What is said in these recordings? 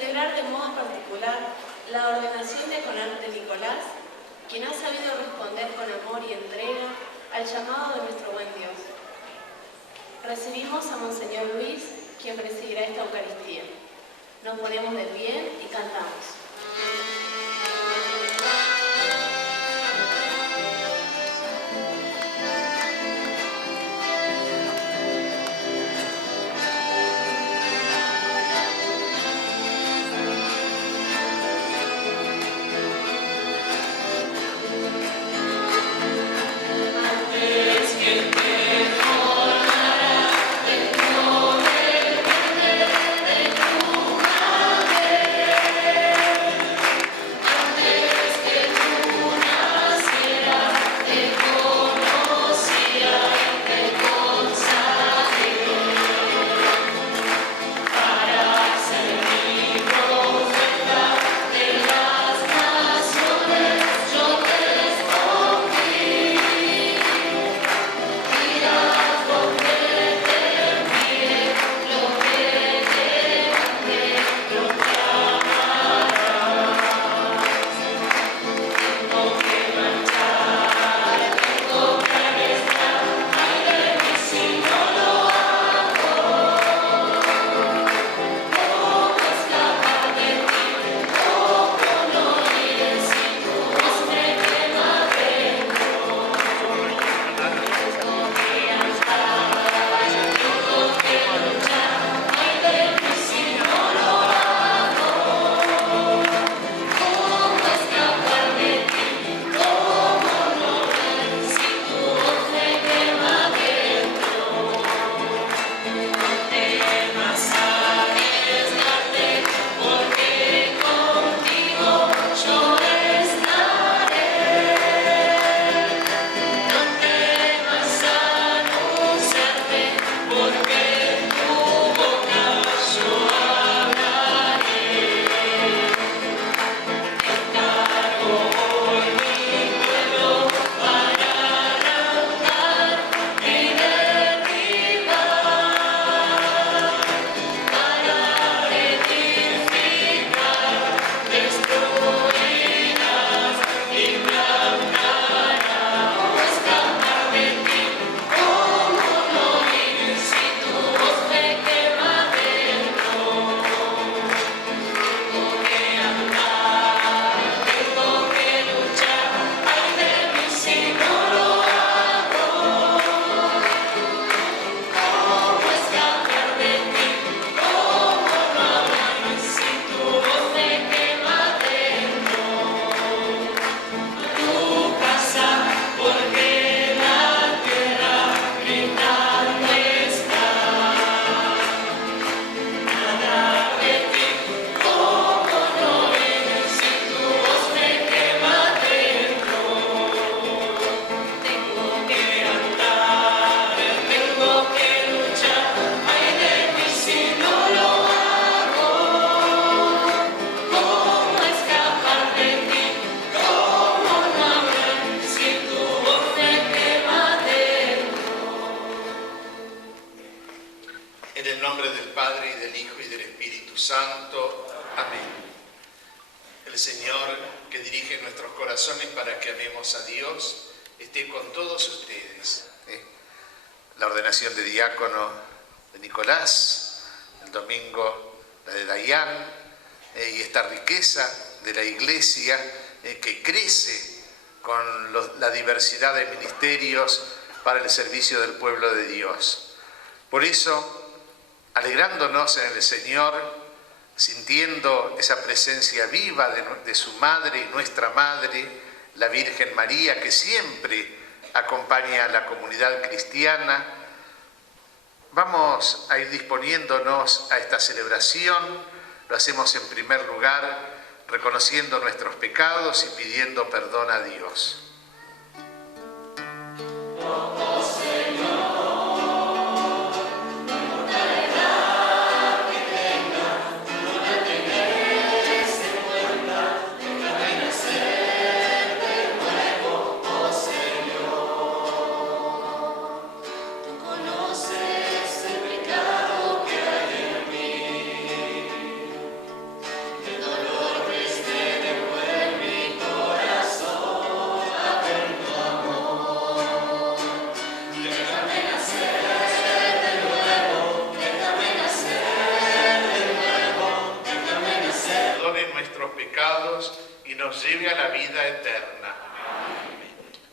celebrar de modo particular la ordenación diaconal de Nicolás, quien ha sabido responder con amor y entrega al llamado de nuestro buen Dios. Recibimos a Monseñor Luis, quien presidirá esta Eucaristía. Nos ponemos de pie y cantamos. La ordenación de diácono de Nicolás, el domingo la de Dayan, y esta riqueza de la Iglesia que crece con la diversidad de ministerios para el servicio del pueblo de Dios. Por eso, alegrándonos en el Señor, sintiendo esa presencia viva de su Madre y nuestra Madre, la Virgen María, que siempre acompaña a la comunidad cristiana, vamos a ir disponiéndonos a esta celebración. Lo hacemos en primer lugar reconociendo nuestros pecados y pidiendo perdón a Dios. nuestros pecados y nos lleve a la vida eterna.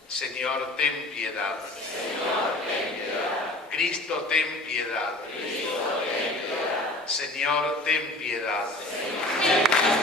Señor, ten piedad. Señor, ten piedad. Cristo, ten piedad. Cristo, ten piedad. Señor, ten piedad.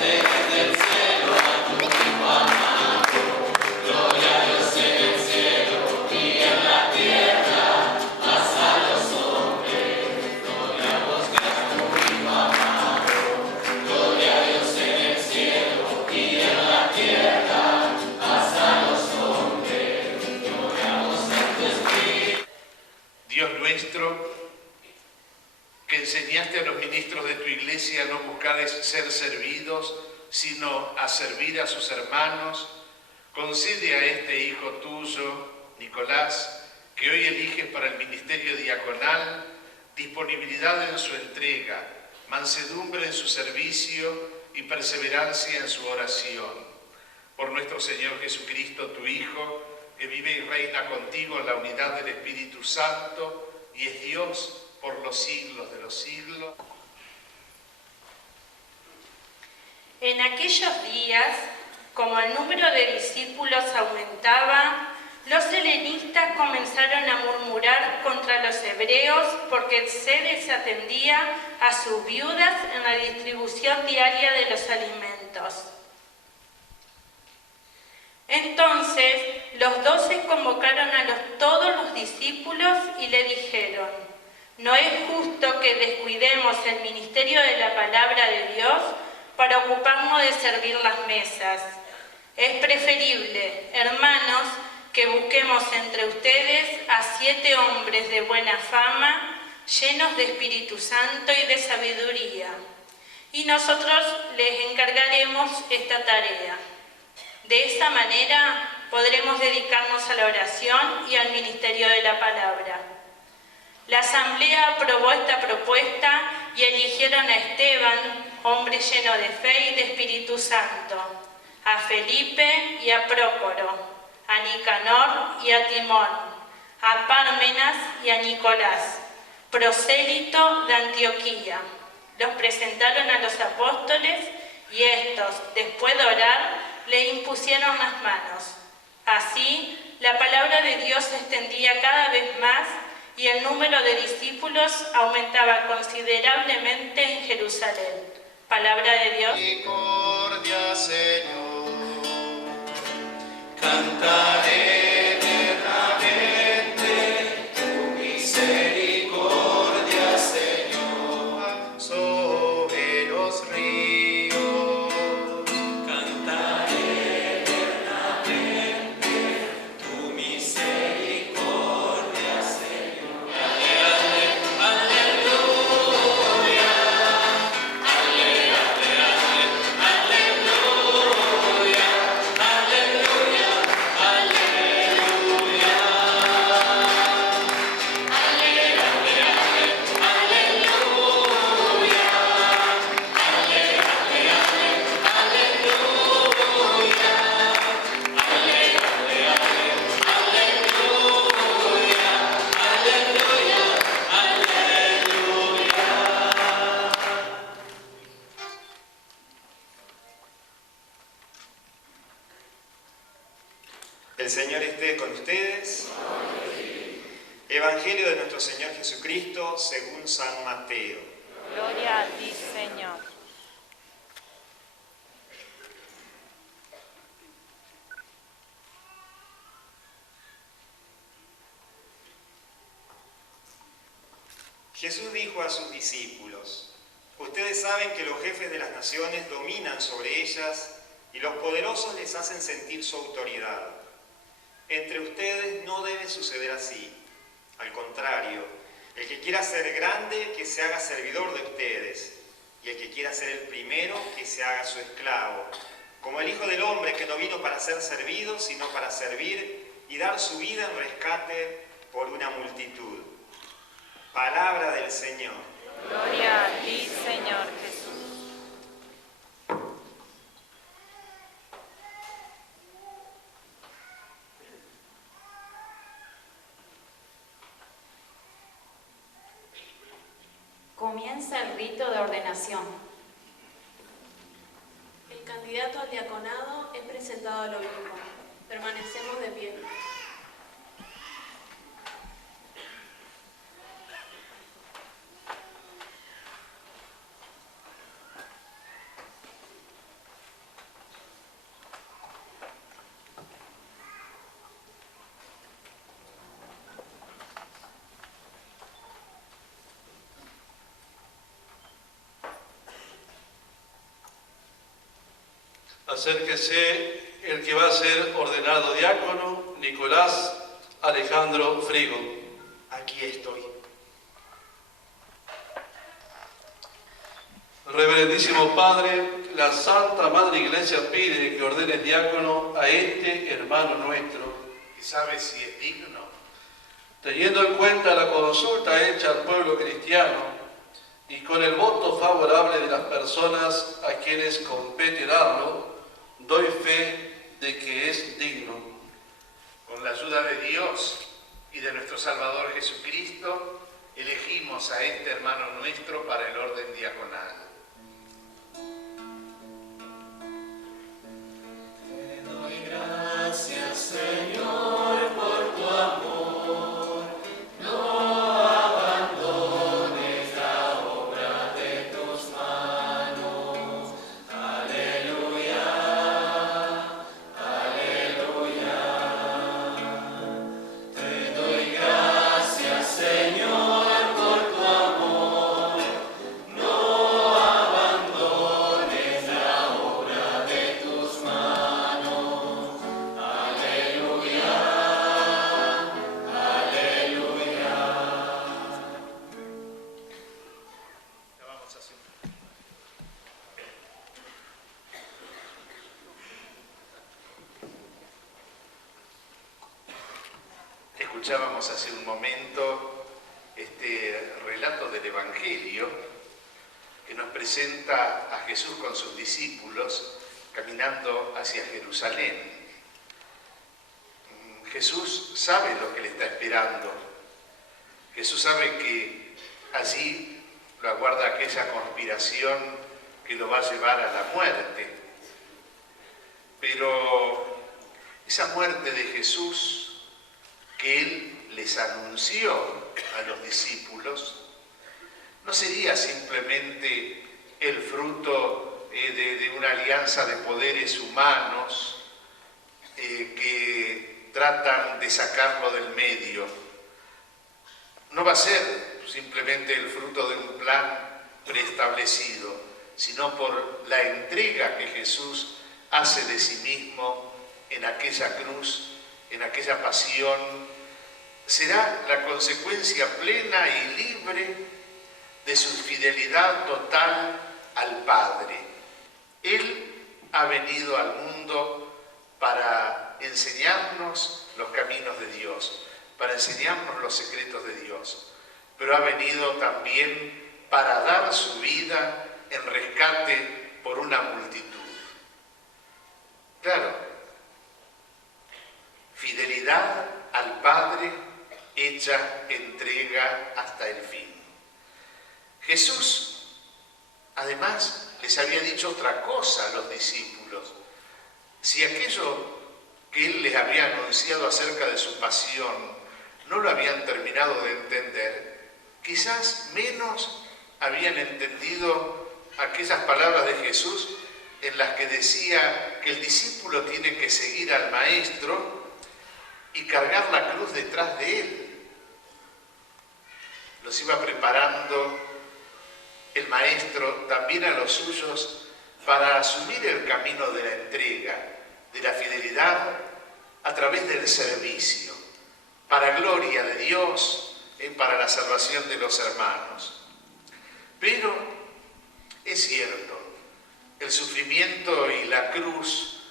Desde el cielo a tu amado, gloria a Dios en el cielo y en la tierra, paz a los hombres. Gloria a vos que a tu Hijo amado, gloria a Dios en el cielo y en la tierra, paz a los hombres. Gloria a vos en tu Espíritu. Dios nuestro, que enseñaste a los ministros de tu iglesia a no buscar ser servidos, sino a servir a sus hermanos, concede a este hijo tuyo, Nicolás, que hoy eliges para el ministerio diaconal, disponibilidad en su entrega, mansedumbre en su servicio y perseverancia en su oración. Por nuestro Señor Jesucristo, tu Hijo, que vive y reina contigo en la unidad del Espíritu Santo y es Dios por los siglos de los siglos. En aquellos días, como el número de discípulos aumentaba, los helenistas comenzaron a murmurar contra los hebreos porque se desatendía a sus viudas en la distribución diaria de los alimentos. Entonces los 12 convocaron a todos los discípulos y le dijeron: no es justo que descuidemos el ministerio de la palabra de Dios para ocuparnos de servir las mesas. Es preferible, hermanos, que busquemos entre ustedes a 7 hombres de buena fama, llenos de Espíritu Santo y de sabiduría, y nosotros les encargaremos esta tarea. De esa manera podremos dedicarnos a la oración y al ministerio de la palabra. La asamblea aprobó esta propuesta y eligieron a Esteban, hombre lleno de fe y de Espíritu Santo, a Felipe y a Prócoro, a Nicanor y a Timón, a Pármenas y a Nicolás, prosélito de Antioquía. Los presentaron a los apóstoles y estos, después de orar, le impusieron las manos. Así, la palabra de Dios se extendía cada vez más y el número de discípulos aumentaba considerablemente en Jerusalén. Palabra de Dios. Misericordia, Señor, cantaré eternamente tu misericordia, Señor, sobre los ríos. Cantaré eternamente tu misericordia, Señor. Aleluya, aleluya, El Señor esté con ustedes. Evangelio de nuestro Señor Jesucristo según San Mateo. Gloria a ti, Señor. Jesús dijo a sus discípulos: ustedes saben que los jefes de las naciones dominan sobre ellas y los poderosos les hacen sentir su autoridad. Entre ustedes no debe suceder así. Al contrario, el que quiera ser grande, que se haga servidor de ustedes, y el que quiera ser el primero, que se haga su esclavo, como el Hijo del Hombre, que no vino para ser servido, sino para servir y dar su vida en rescate por una multitud. Palabra del Señor. Gloria a ti, Señor Jesús. Comienza el rito de ordenación. El candidato al diaconado es presentado al obispo. Permanecemos de pie. Acérquese el que va a ser ordenado diácono, Nicolás Alejandro Frigo. Aquí estoy. Reverendísimo Padre, la Santa Madre Iglesia pide que ordenes diácono a este hermano nuestro. ¿Y sabe si es digno? Teniendo en cuenta la consulta hecha al pueblo cristiano y con el voto favorable de las personas a quienes compete darlo, doy fe de que es digno. Con la ayuda de Dios y de nuestro Salvador Jesucristo, elegimos a este hermano nuestro para el orden diaconal. Te doy gracias, Señor, por tu amor. No abandones la obra de tus manos. Aleluya, aleluya. Te doy gracias, Señor, por tu amor. No abandones la obra de tus manos. Aleluya, aleluya. Ya vamos a hacer. Escuchábamos hace un momento este relato del Evangelio que nos presenta a Jesús con sus discípulos caminando hacia Jerusalén. Jesús sabe lo que le está esperando. Jesús sabe que allí lo aguarda aquella conspiración que lo va a llevar a la muerte. Pero esa muerte de Jesús que Él les anunció a los discípulos no sería simplemente el fruto de una alianza de poderes humanos que tratan de sacarlo del medio. No va a ser simplemente el fruto de un plan preestablecido, sino por la entrega que Jesús hace de sí mismo en aquella cruz, en aquella pasión. Será la consecuencia plena y libre de su fidelidad total al Padre. Él ha venido al mundo para enseñarnos los caminos de Dios, para enseñarnos los secretos de Dios, pero ha venido también para dar su vida en rescate por una multitud. Claro, fidelidad al Padre hecha entrega hasta el fin. Jesús, además, les había dicho otra cosa a los discípulos. Si aquello que Él les había anunciado acerca de su pasión no lo habían terminado de entender, quizás menos habían entendido aquellas palabras de Jesús en las que decía que el discípulo tiene que seguir al Maestro y cargar la cruz detrás de Él. Los iba preparando el Maestro también a los suyos para asumir el camino de la entrega, de la fidelidad a través del servicio, para gloria de Dios, para la salvación de los hermanos. Pero es cierto, el sufrimiento y la cruz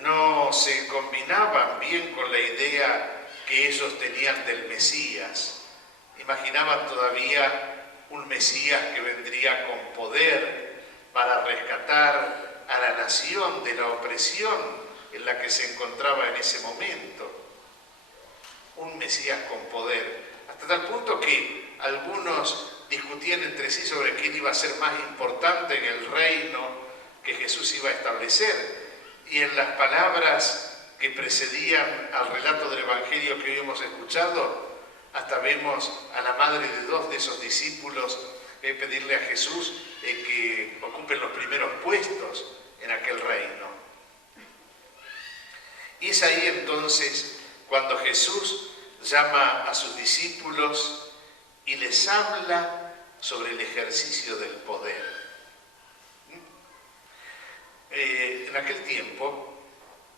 no se combinaban bien con la idea que ellos tenían del Mesías. Imaginaban todavía un Mesías que vendría con poder para rescatar a la nación de la opresión en la que se encontraba en ese momento. Un Mesías con poder, hasta tal punto que algunos discutían entre sí sobre quién iba a ser más importante en el reino, que Jesús iba a establecer. Y en las palabras que precedían al relato del Evangelio que hoy hemos escuchado, hasta vemos a la madre de dos de esos discípulos pedirle a Jesús que ocupen los primeros puestos en aquel reino. Y es ahí entonces cuando Jesús llama a sus discípulos y les habla sobre el ejercicio del poder. En aquel tiempo,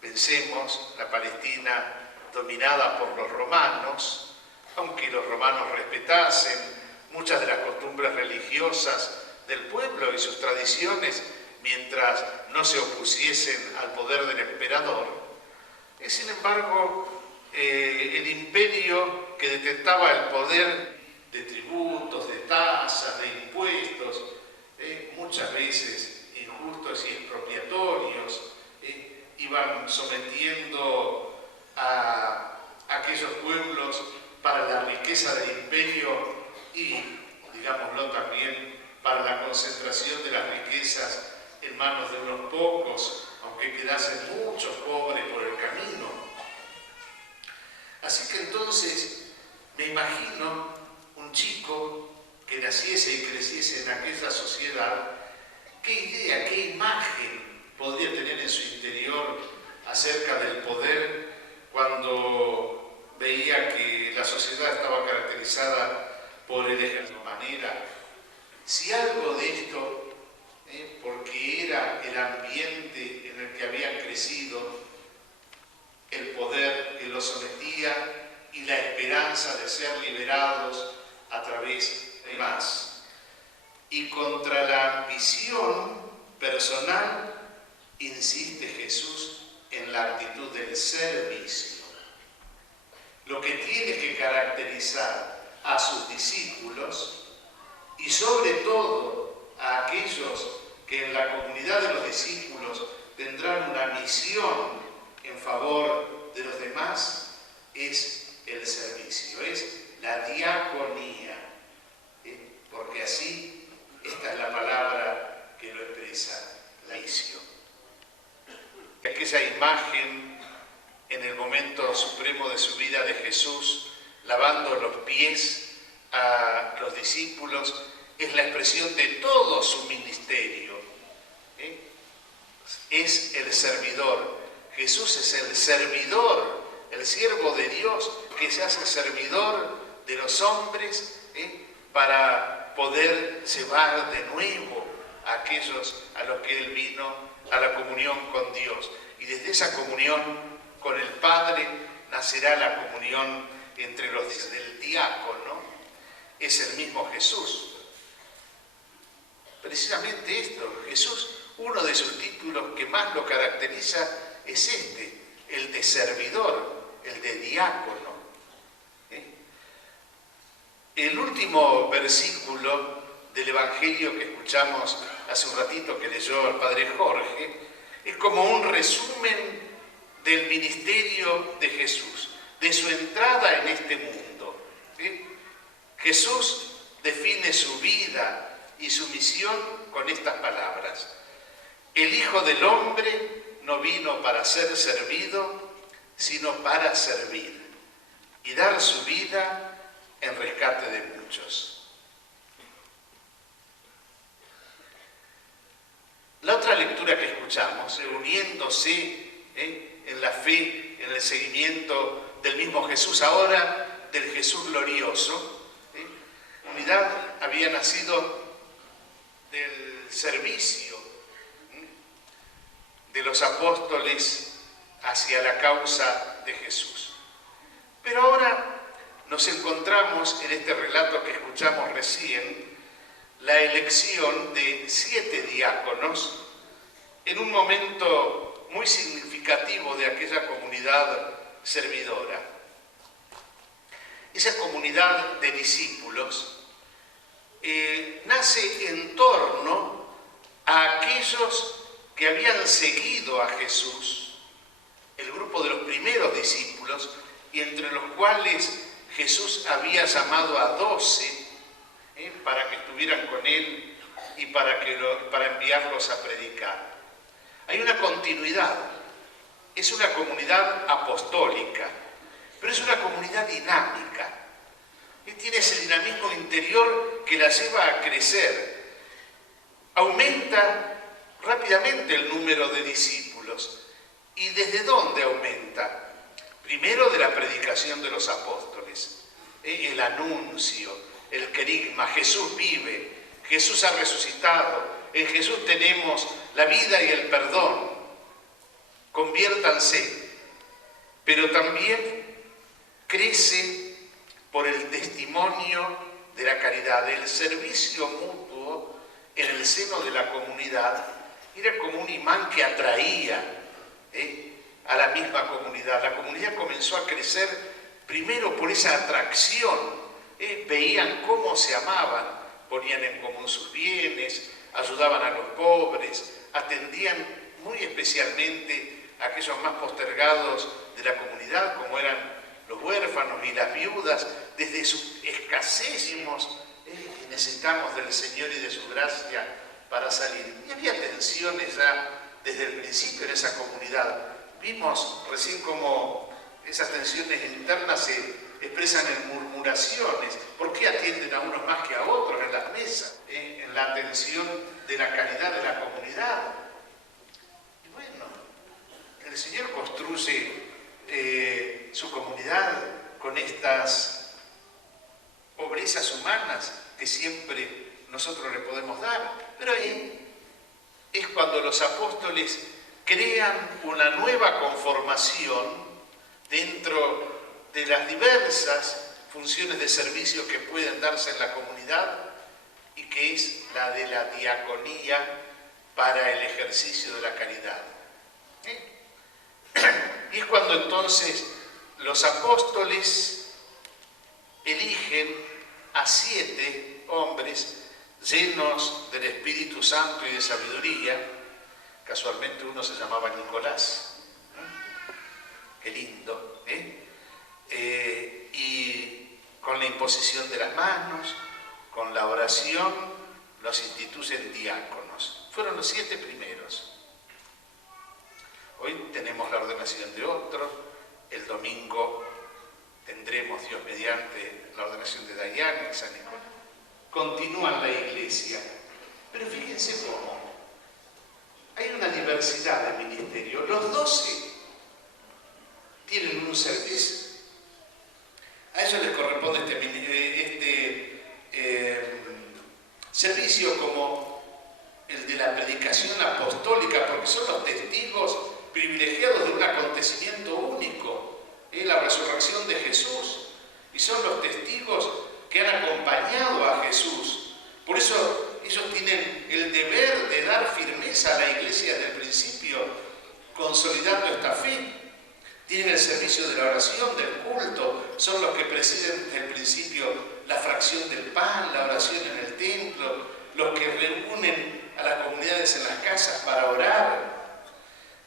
pensemos, la Palestina dominada por los romanos, aunque los romanos respetasen muchas de las costumbres religiosas del pueblo y sus tradiciones, mientras no se opusiesen al poder del emperador, sin embargo, el imperio que detentaba el poder de tributos, de tasas, de impuestos, muchas veces injustos y expropiatorios, iban sometiendo a aquellos pueblos para la riqueza del imperio y, digámoslo también, para la concentración de las riquezas en manos de unos pocos, aunque quedasen muchos pobres por el camino. Así que entonces me imagino un chico que naciese y creciese en aquella sociedad, qué idea, qué imagen podría tener en su interior acerca del poder cuando veía que la sociedad estaba caracterizada por el ejército. De manera, si algo de esto, porque era el ambiente en el que habían crecido, el poder que los sometía y la esperanza de ser liberados a través de más. Y contra la ambición personal insiste Jesús en la actitud del servicio. Lo que tiene que caracterizar a sus discípulos y sobre todo a aquellos que en la comunidad de los discípulos tendrán una misión en favor de los demás, es el servicio, es la diaconía, porque así esta es la palabra que lo expresa, laicio. Aquella imagen en el momento supremo de su vida de Jesús, lavando los pies a los discípulos, es la expresión de todo su ministerio. Es el servidor. Jesús es el servidor, el siervo de Dios, que se hace servidor de los hombres para poder llevar de nuevo a aquellos a los que Él vino a la comunión con Dios. Y desde esa comunión con el Padre nacerá la comunión entre los del diácono. Es el mismo Jesús. Precisamente esto, Jesús, uno de sus títulos que más lo caracteriza es este, el de servidor, el de diácono. El último versículo del Evangelio que escuchamos hace un ratito que leyó el Padre Jorge, es como un resumen del ministerio de Jesús, de su entrada en este mundo. Jesús define su vida y su misión con estas palabras: el Hijo del Hombre no vino para ser servido, sino para servir y dar su vida en rescate de muchos. La otra lectura que escuchamos, uniéndose en la fe, en el seguimiento del mismo Jesús, ahora del Jesús glorioso, unidad había nacido del servicio de los apóstoles hacia la causa de Jesús. Pero ahora nos encontramos en este relato que escuchamos recién, la elección de 7 diáconos en un momento muy significativo de aquella comunidad servidora. Esa comunidad de discípulos nace en torno a aquellos que habían seguido a Jesús, el grupo de los primeros discípulos, y entre los cuales Jesús había llamado a 12 para que estuvieran con él y para enviarlos a predicar. continuidad. Es una comunidad apostólica, pero es una comunidad dinámica. Y tiene ese dinamismo interior que la lleva a crecer. Aumenta rápidamente el número de discípulos. ¿Y desde dónde aumenta? Primero de la predicación de los apóstoles, el anuncio, el querigma. Jesús vive, Jesús ha resucitado, en Jesús tenemos la vida y el perdón. Conviértanse. Pero también crece por el testimonio de la caridad, el servicio mutuo en el seno de la comunidad. Era como un imán que atraía a la misma comunidad. La comunidad comenzó a crecer primero por esa atracción. Veían cómo se amaban, ponían en común sus bienes, ayudaban a los pobres, atendían muy especialmente a aquellos más postergados de la comunidad, como eran los huérfanos y las viudas. Desde su escasez necesitamos del Señor y de su gracia para salir. Y había tensiones ya desde el principio en esa comunidad. Vimos recién cómo esas tensiones internas se expresan en murmuraciones. ¿Por qué atienden a unos más que a otros en las mesas? En la atención de la caridad de la comunidad. Y bueno, el Señor construye su comunidad con estas pobrezas humanas que siempre nosotros le podemos dar. Pero ahí es cuando los apóstoles crean una nueva conformación dentro de las diversas funciones de servicio que pueden darse en la comunidad, y que es la de la diaconía para el ejercicio de la caridad. Y es cuando entonces los apóstoles eligen a 7 hombres llenos del Espíritu Santo y de sabiduría. Casualmente uno se llamaba Nicolás. Qué lindo, y con la imposición de las manos, con la oración, los instituyen diáconos. Fueron los 7 primeros. Hoy tenemos la ordenación de otros. El domingo tendremos, Dios mediante, la ordenación de Dayan y San Nicolás. Continúan la iglesia. Pero fíjense cómo hay una diversidad de ministerio. Los 12 tienen un servicio. A ellos les corresponde este servicio como el de la predicación apostólica, porque son los testigos privilegiados de un acontecimiento único, la resurrección de Jesús, y son los testigos que han acompañado a Jesús. Por eso ellos tienen el deber de dar firmeza a la iglesia desde el principio, consolidando esta fe. Tienen el servicio de la oración, del culto, son los que presiden desde el principio la fracción del pan, la oración en el templo, los que reúnen a las comunidades en las casas para orar.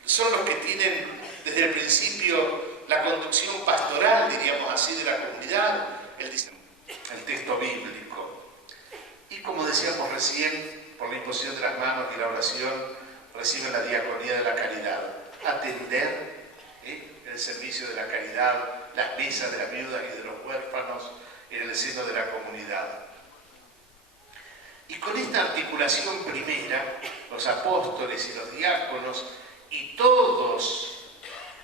Son los que tienen desde el principio la conducción pastoral, diríamos así, de la comunidad, el texto bíblico. Y como decíamos recién, por la imposición de las manos y la oración, reciben la diaconía de la caridad. Atender el servicio de la caridad, las mesas de las viudas y de los huérfanos en el seno de la comunidad. Y con esta articulación primera, los apóstoles y los diáconos y todos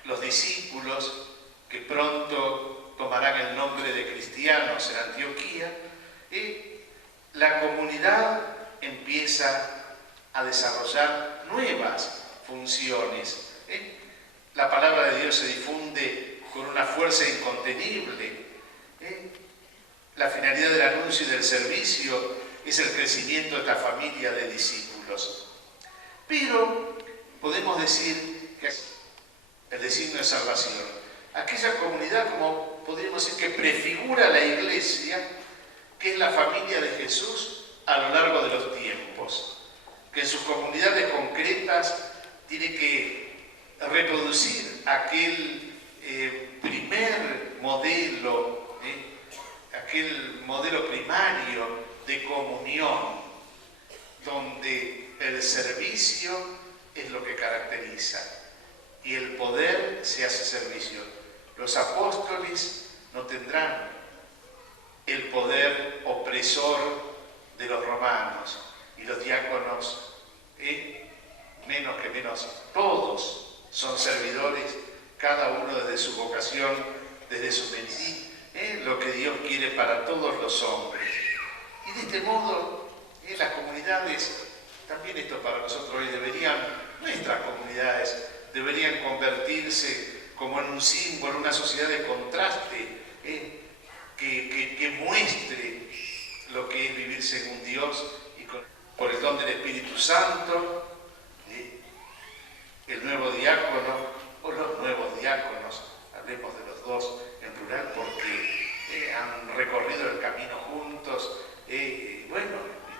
los discípulos que pronto tomarán el nombre de cristianos en Antioquía, la comunidad empieza a desarrollar nuevas funciones. La palabra de Dios se difunde con una fuerza incontenible. La finalidad del anuncio y del servicio es el crecimiento de esta familia de discípulos. Pero podemos decir que el designio de salvación, aquella comunidad, como podríamos decir, que prefigura la iglesia, que es la familia de Jesús a lo largo de los tiempos, que en sus comunidades concretas tiene que reproducir aquel primer modelo, aquel modelo primario de comunión, donde el servicio es lo que caracteriza. Y el poder se hace servicio. Los apóstoles no tendrán el poder opresor de los romanos, y los diáconos, menos que menos, todos son servidores, cada uno desde su vocación, desde su mentir, lo que Dios quiere para todos los hombres. Y de este modo, las comunidades, también esto para nosotros hoy nuestras comunidades deberían convertirse como en un símbolo, una sociedad de contraste, que muestre lo que es vivir según Dios y por el don del Espíritu Santo, el nuevo diácono o los nuevos diáconos, hablemos de los dos en plural porque han recorrido el camino juntos, y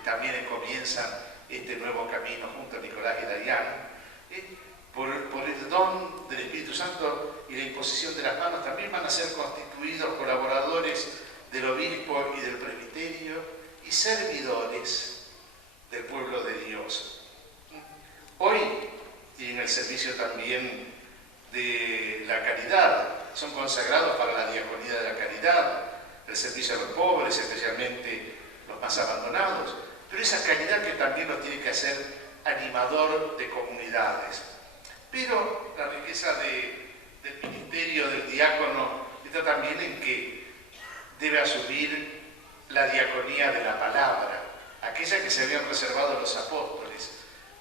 también comienzan este nuevo camino junto a Nicolás y Dayan. Por el don del Espíritu Santo y la imposición de las manos también van a ser constituidos colaboradores del obispo y del presbiterio y servidores del pueblo de Dios. Hoy, y en el servicio también de la caridad, son consagrados para la diaconía de la caridad, el servicio a los pobres, especialmente los más abandonados, pero esa caridad que también los tiene que hacer animador de comunidades. Pero la riqueza del ministerio del diácono está también en que debe asumir la diaconía de la palabra, aquella que se habían reservado a los apóstoles,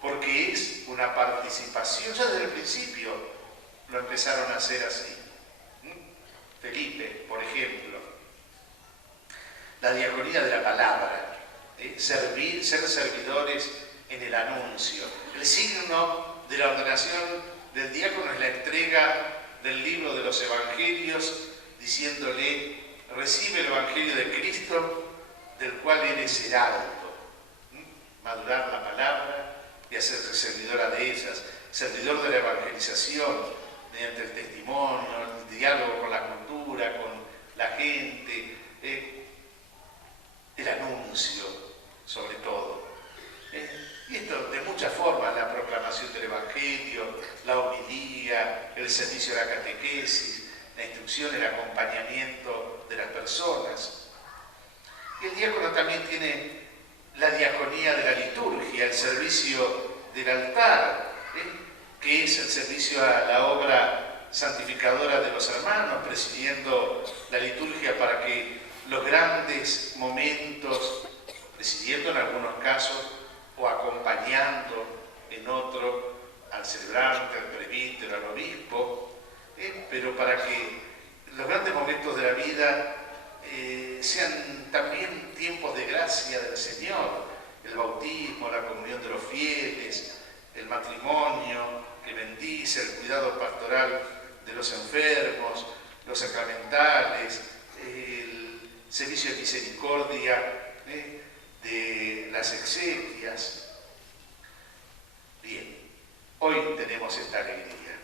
porque es una participación, ya desde el principio lo empezaron a hacer así. Felipe, por ejemplo, la diaconía de la palabra, ser servidores en el anuncio. El signo de la ordenación del diácono es la entrega del libro de los evangelios, diciéndole: recibe el evangelio de Cristo, del cual eres heraldo. Madurar la palabra y hacerse servidora de ellas, servidor de la evangelización, mediante el testimonio, el diálogo con la cultura, con la gente, el anuncio, sobre todo. Y esto de muchas formas: la proclamación del Evangelio, la homilía, el servicio de la catequesis, la instrucción, el acompañamiento de las personas. Y el diácono también tiene la diaconía de la liturgia, el servicio del altar, que es el servicio a la obra santificadora de los hermanos, presidiendo la liturgia para que los grandes momentos, presidiendo en algunos casos o acompañando en otro al celebrante, al presbítero, al obispo, pero para que los grandes momentos de la vida sean también tiempos de gracia del Señor, el bautismo, la comunión de los fieles, el matrimonio que bendice, el cuidado pastoral de los enfermos, los sacramentales, el servicio de misericordia de las exequias. Bien, hoy tenemos esta alegría.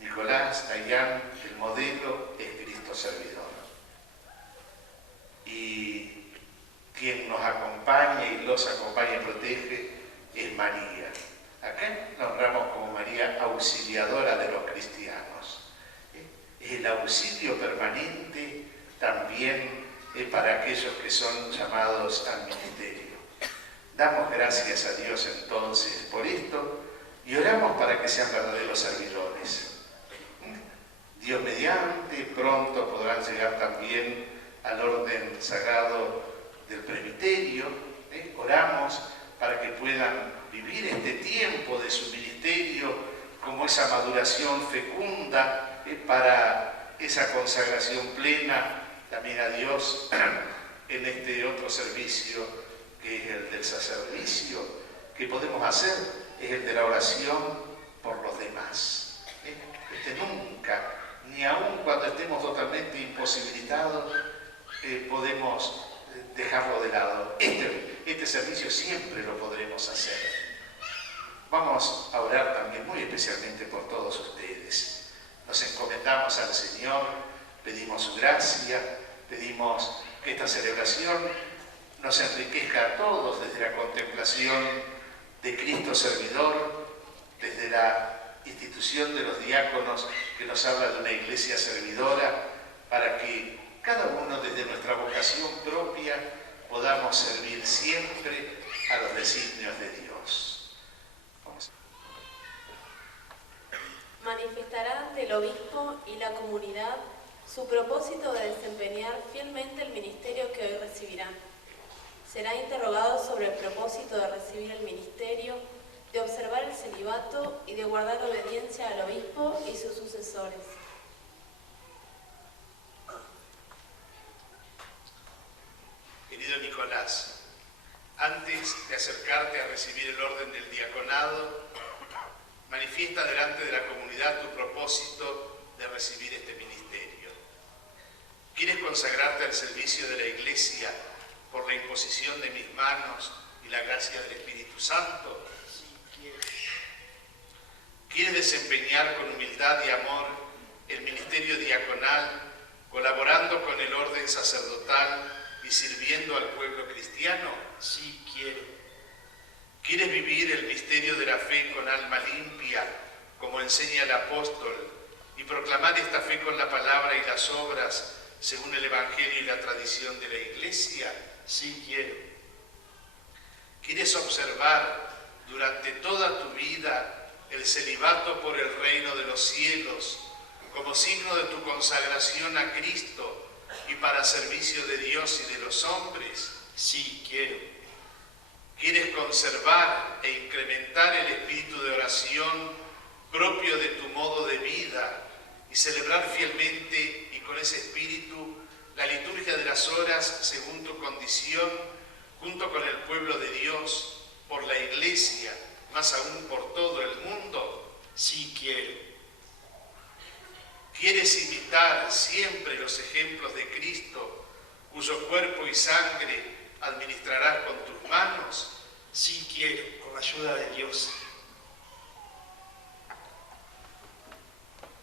Nicolás, Dayan, el modelo es Cristo servidor. Y quien nos acompaña y los acompaña y protege es María. Acá la honramos como María auxiliadora de los cristianos. Es el auxilio permanente también para aquellos que son llamados al ministerio. Damos gracias a Dios entonces por esto y oramos para que sean verdaderos servidores. Dios mediante, pronto podrán llegar también al orden sagrado del presbiterio. Oramos para que puedan vivir este tiempo de su ministerio como esa maduración fecunda para esa consagración plena también a Dios en este otro servicio que es el del sacerdocio que podemos hacer, es el de la oración por los demás. Nunca, ni aun cuando estemos totalmente imposibilitados, podemos dejarlo de lado. Este servicio siempre lo podremos hacer. Vamos a orar también muy especialmente por todos ustedes. Nos encomendamos al Señor, pedimos su gracia, pedimos que esta celebración nos enriquezca a todos desde la contemplación de Cristo servidor desde la institución de los diáconos que nos habla de una iglesia servidora, para que cada uno desde nuestra vocación propia podamos servir siempre a los designios de Dios. Manifestará ante el obispo y la comunidad su propósito de desempeñar fielmente el ministerio que hoy recibirán. Será interrogado sobre el propósito de recibir el ministerio, de observar el celibato y de guardar obediencia al obispo y sus sucesores. Querido Nicolás, antes de acercarte a recibir el orden del diaconado, manifiesta delante de la comunidad tu propósito de recibir este ministerio. ¿Quieres consagrarte al servicio de la Iglesia por la imposición de mis manos y la gracia del Espíritu Santo? Sí, quiero. ¿Quieres desempeñar con humildad y amor el ministerio diaconal, colaborando con el orden sacerdotal y sirviendo al pueblo cristiano? Sí, quiero. ¿Quieres vivir el misterio de la fe con alma limpia, como enseña el apóstol, y proclamar esta fe con la palabra y las obras, según el Evangelio y la tradición de la Iglesia? Sí, quiero. ¿Quieres observar durante toda tu vida el celibato por el reino de los cielos, como signo de tu consagración a Cristo y para servicio de Dios y de los hombres? Sí, quiero. ¿Quieres conservar e incrementar el espíritu de oración propio de tu modo de vida y celebrar fielmente y con ese espíritu la liturgia de las horas según tu condición, junto con el pueblo de Dios, por la Iglesia, más aún por todo el mundo? Sí, quiero. ¿Quieres imitar siempre los ejemplos de Cristo, cuyo cuerpo y sangre administrarás con tus manos? Sí, quiero, con la ayuda de Dios.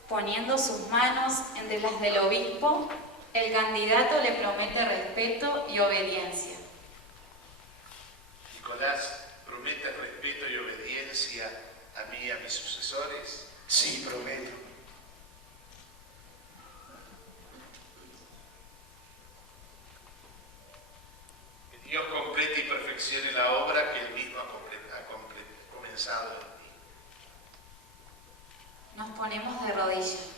Poniendo sus manos entre las del obispo, el candidato le promete respeto y obediencia. Nicolás, ¿prometes respeto y obediencia a mí y a mis sucesores? Sí, prometo. Que Dios complete y perfeccione la obra que Él mismo ha comenzado en ti. Nos ponemos de rodillas.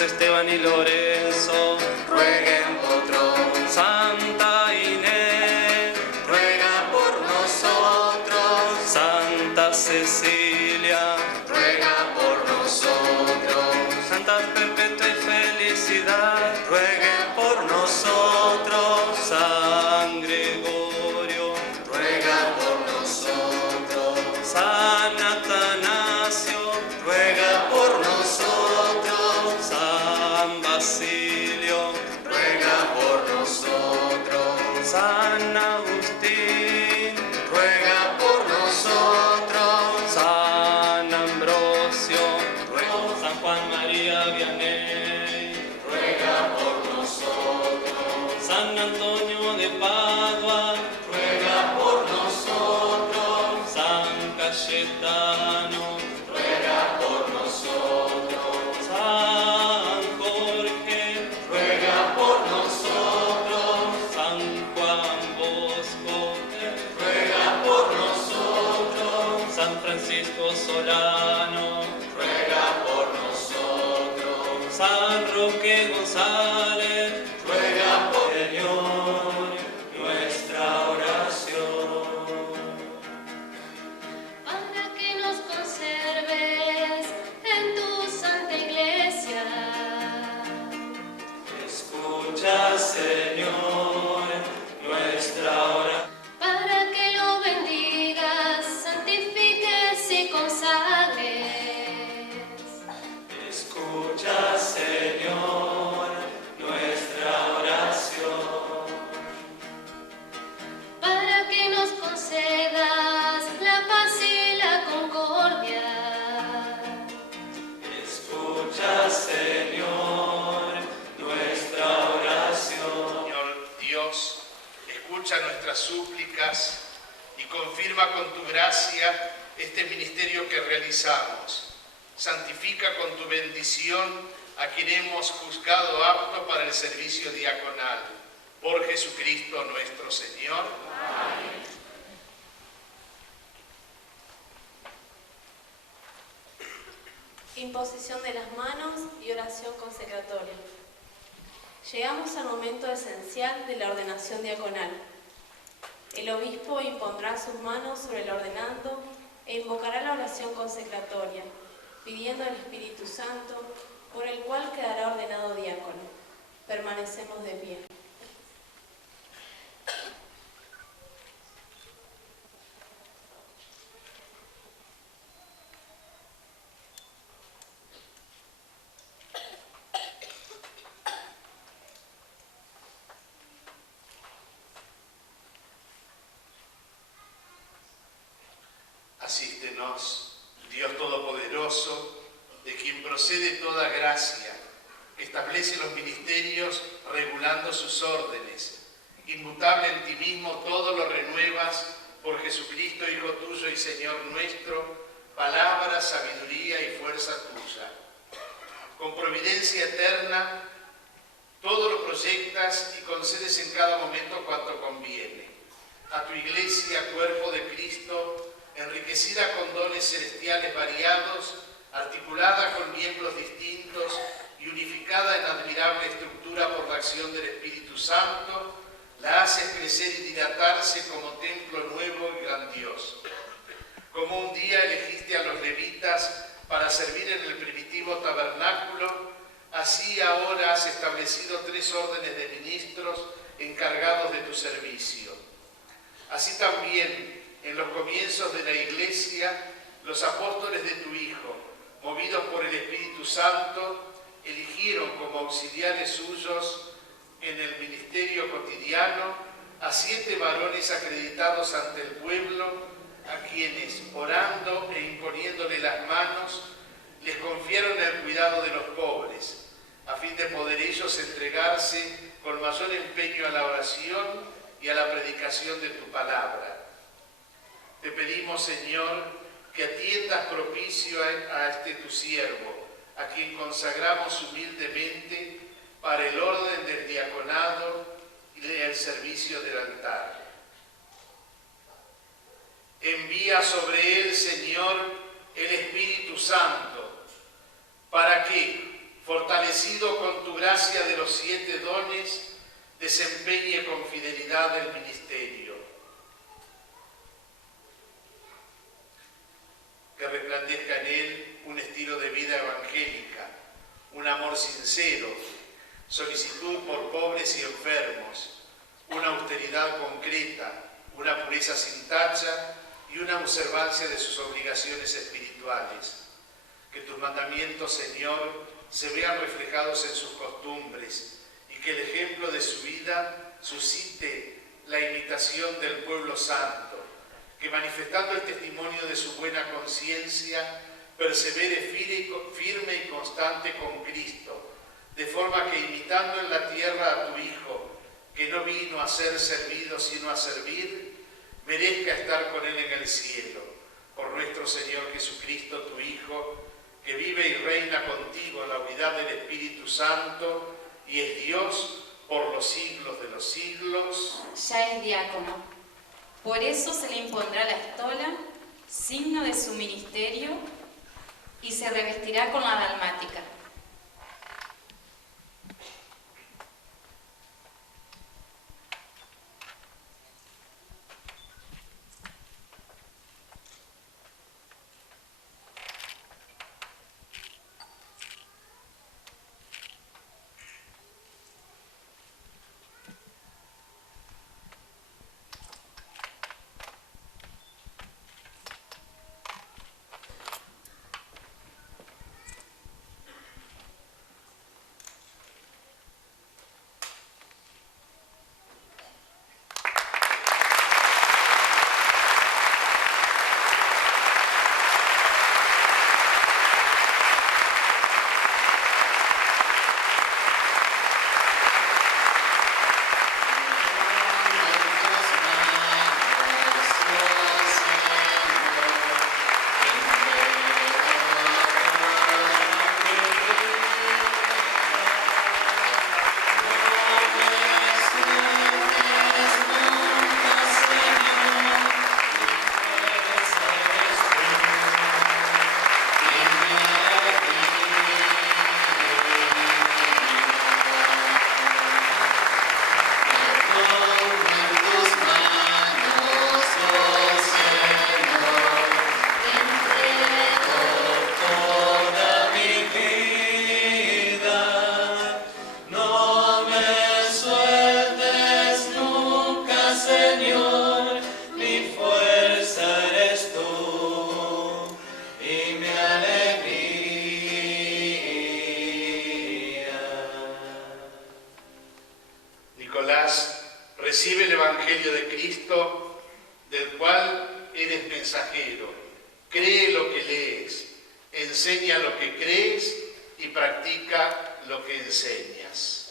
Esteban y Lorenzo, rueguen por nosotros. Santa Inés, ruega por nosotros. Santa Cecilia, ruega por nosotros. Santa Perpetua y Felicidad, rueguen por nosotros. San Gregorio, ruega por nosotros. Cayetano, ruega por nosotros. San Jorge, Ruega por nosotros. San Juan Bosco, Ruega por nosotros. San Francisco Solano, Ruega por nosotros. San Roque González, Ruega por Señor, nuestra oración. Para que nos conserves en tu santa iglesia. Escucha, Señor, nuestra oración. Para que lo bendigas, santifiques y consagres. Escucha, Señor, nuestra oración. Para que nos concedas la paz y la concordia. Escucha, Señor, nuestra oración. Señor Dios, escucha nuestras súplicas y confirma con tu gracia este ministerio que realizamos. Santifica con tu bendición a quien hemos juzgado apto para el servicio diaconal. Por Jesucristo nuestro Señor. Amén. Imposición de las manos y oración consecratoria. Llegamos al momento esencial de la ordenación diaconal. El obispo impondrá sus manos sobre el ordenando e invocará la oración consecratoria, pidiendo al Espíritu Santo, por el cual quedará ordenado diácono. Permanecemos de pie. Asístenos, Dios Todopoderoso, de quien procede toda gracia, que establece los ministerios regulando sus órdenes. Inmutable en ti mismo todo lo renuevas, por Jesucristo, Hijo tuyo y Señor nuestro, palabra, sabiduría y fuerza tuya. Con providencia eterna, todo lo proyectas y concedes en cada momento cuanto conviene. A tu Iglesia, cuerpo de Cristo, enriquecida con dones celestiales variados, articulada con miembros distintos y unificada en admirable estructura por la acción del Espíritu Santo, la haces crecer y dilatarse como templo nuevo y grandioso. Como un día elegiste a los levitas para servir en el primitivo tabernáculo, así ahora has establecido 3 órdenes de ministros encargados de tu servicio. Así también, en los comienzos de la Iglesia, los apóstoles de tu Hijo, movidos por el Espíritu Santo, eligieron como auxiliares suyos en el ministerio cotidiano a 7 varones acreditados ante el pueblo, a quienes, orando e imponiéndole las manos, les confiaron el cuidado de los pobres, a fin de poder ellos entregarse con mayor empeño a la oración y a la predicación de tu palabra. Te pedimos, Señor, que atiendas propicio a este tu siervo, a quien consagramos humildemente para el orden del diaconado y el servicio del altar. Envía sobre él, Señor, el Espíritu Santo, para que, fortalecido con tu gracia de los 7 dones, desempeñe con fidelidad el ministerio. Que resplandezca en él un estilo de vida evangélica, un amor sincero, solicitud por pobres y enfermos, una austeridad concreta, una pureza sin tacha y una observancia de sus obligaciones espirituales. Que tus mandamientos, Señor, se vean reflejados en sus costumbres y que el ejemplo de su vida suscite la imitación del pueblo santo, que manifestando el testimonio de su buena conciencia, persevere firme y constante con Cristo, de forma que imitando en la tierra a tu Hijo, que no vino a ser servido sino a servir, merezca estar con él en el cielo. Por Jesucristo, tu Hijo, que vive y reina contigo en la unidad del Espíritu Santo y es Dios por los siglos de los siglos. Ya es diácono. Por eso se le impondrá la estola, signo de su ministerio, y se revestirá con la dalmática. Recibe el Evangelio de Cristo, del cual eres mensajero. Cree lo que lees, enseña lo que crees y practica lo que enseñas.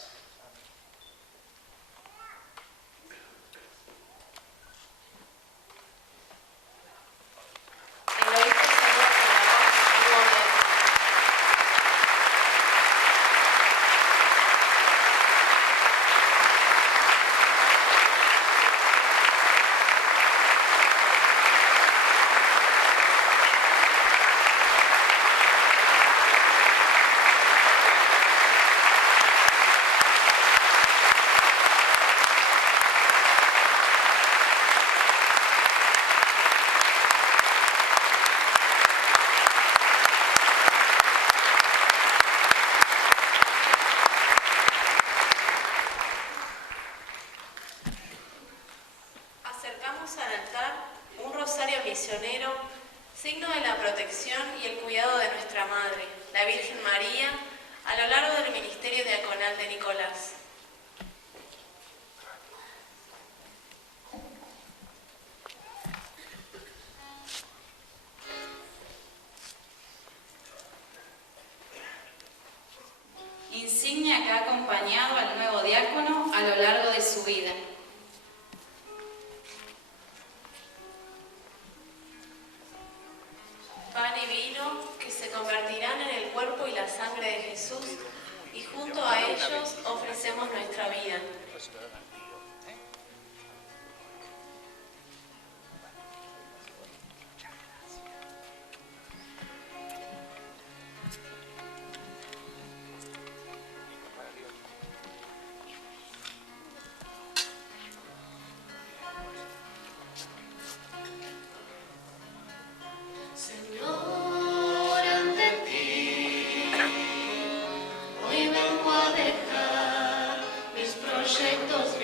Misionero, signo de la protección y el cuidado de nuestra Madre, la Virgen María, a lo largo del ministerio diaconal de Nicolás. Insignia que ha acompañado al nuevo diácono a lo largo de su vida. Pan y vino que se convertirán en el cuerpo y la sangre de Jesús, y junto a ellos ofrecemos nuestra vida. Señor, ante ti, hoy vengo a dejar mis proyectos.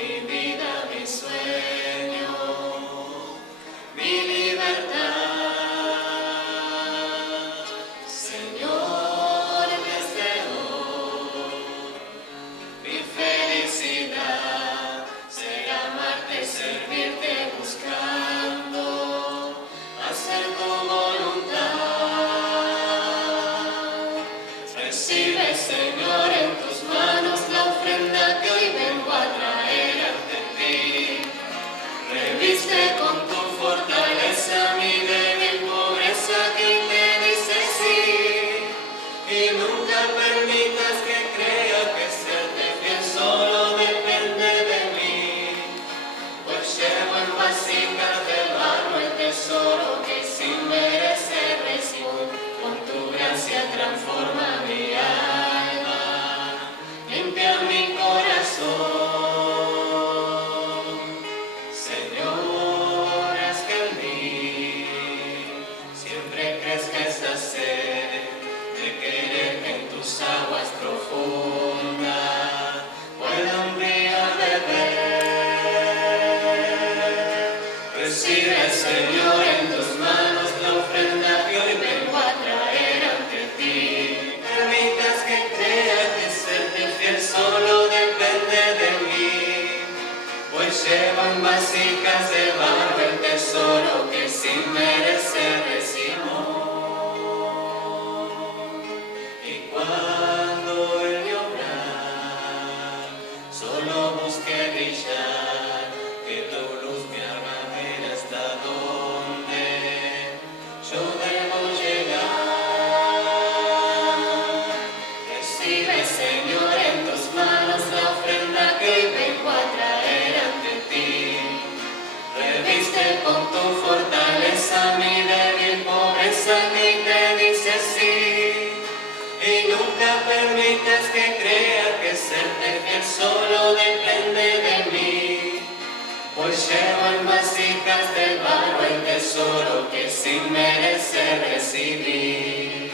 sin merecer recibir,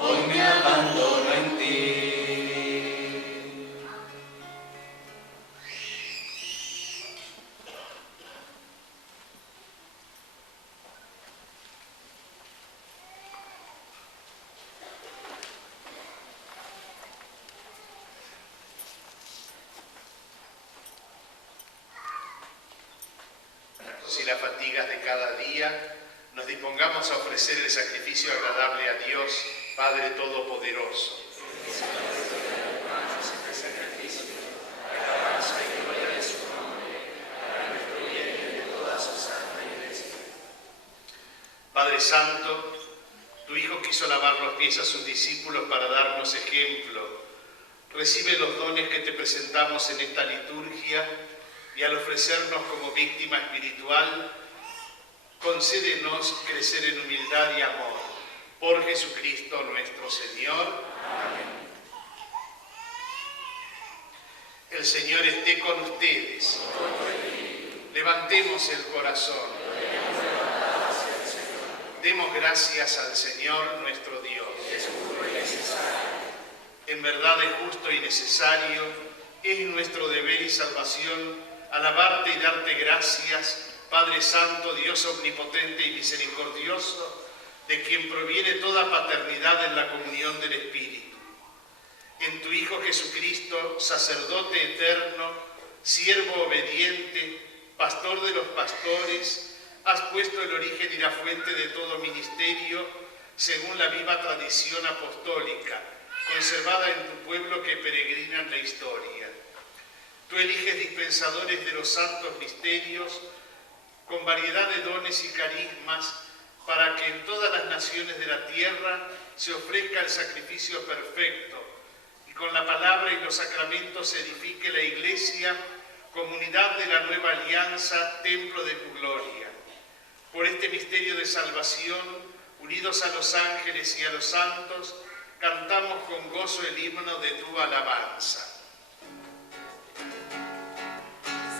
hoy me abandono en ti. Y las fatigas de cada día, nos dispongamos a ofrecer el sacrificio agradable a Dios, Padre Todopoderoso. Padre Santo, tu Hijo quiso lavar los pies a sus discípulos para darnos ejemplo. Recibe los dones que te presentamos en esta liturgia y al ofrecernos como víctima espiritual, concédenos crecer en humildad y amor. Por Jesucristo nuestro Señor. Amén. El Señor esté con ustedes. Levantemos el corazón. Demos gracias al Señor nuestro Dios. En verdad es justo y necesario, es nuestro deber y salvación alabarte y darte gracias, Padre Santo, Dios omnipotente y misericordioso, de quien proviene toda paternidad en la comunión del Espíritu. En tu Hijo Jesucristo, sacerdote eterno, siervo obediente, pastor de los pastores, has puesto el origen y la fuente de todo ministerio, según la viva tradición apostólica, conservada en tu pueblo que peregrina en la historia. Tú eliges dispensadores de los santos misterios con variedad de dones y carismas para que en todas las naciones de la tierra se ofrezca el sacrificio perfecto y con la palabra y los sacramentos se edifique la Iglesia, comunidad de la nueva alianza, templo de tu gloria. Por este misterio de salvación, unidos a los ángeles y a los santos, cantamos con gozo el himno de tu alabanza.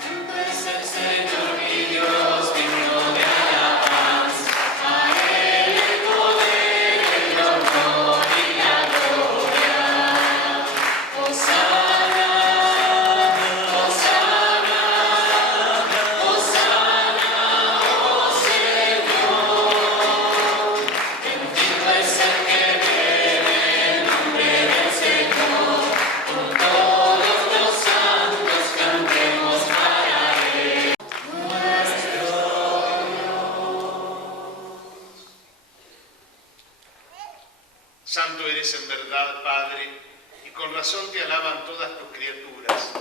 Santo es el Señor mi Dios, digno de alabanza, a Él el poder, el honor y la gloria. Hosana, Hosana, Hosana, oh Señor. Bendito es el que viene en nombre del Señor, con todos los santos cantemos para Él. Santo eres en verdad, Padre, y con razón te alaban todas tus criaturas,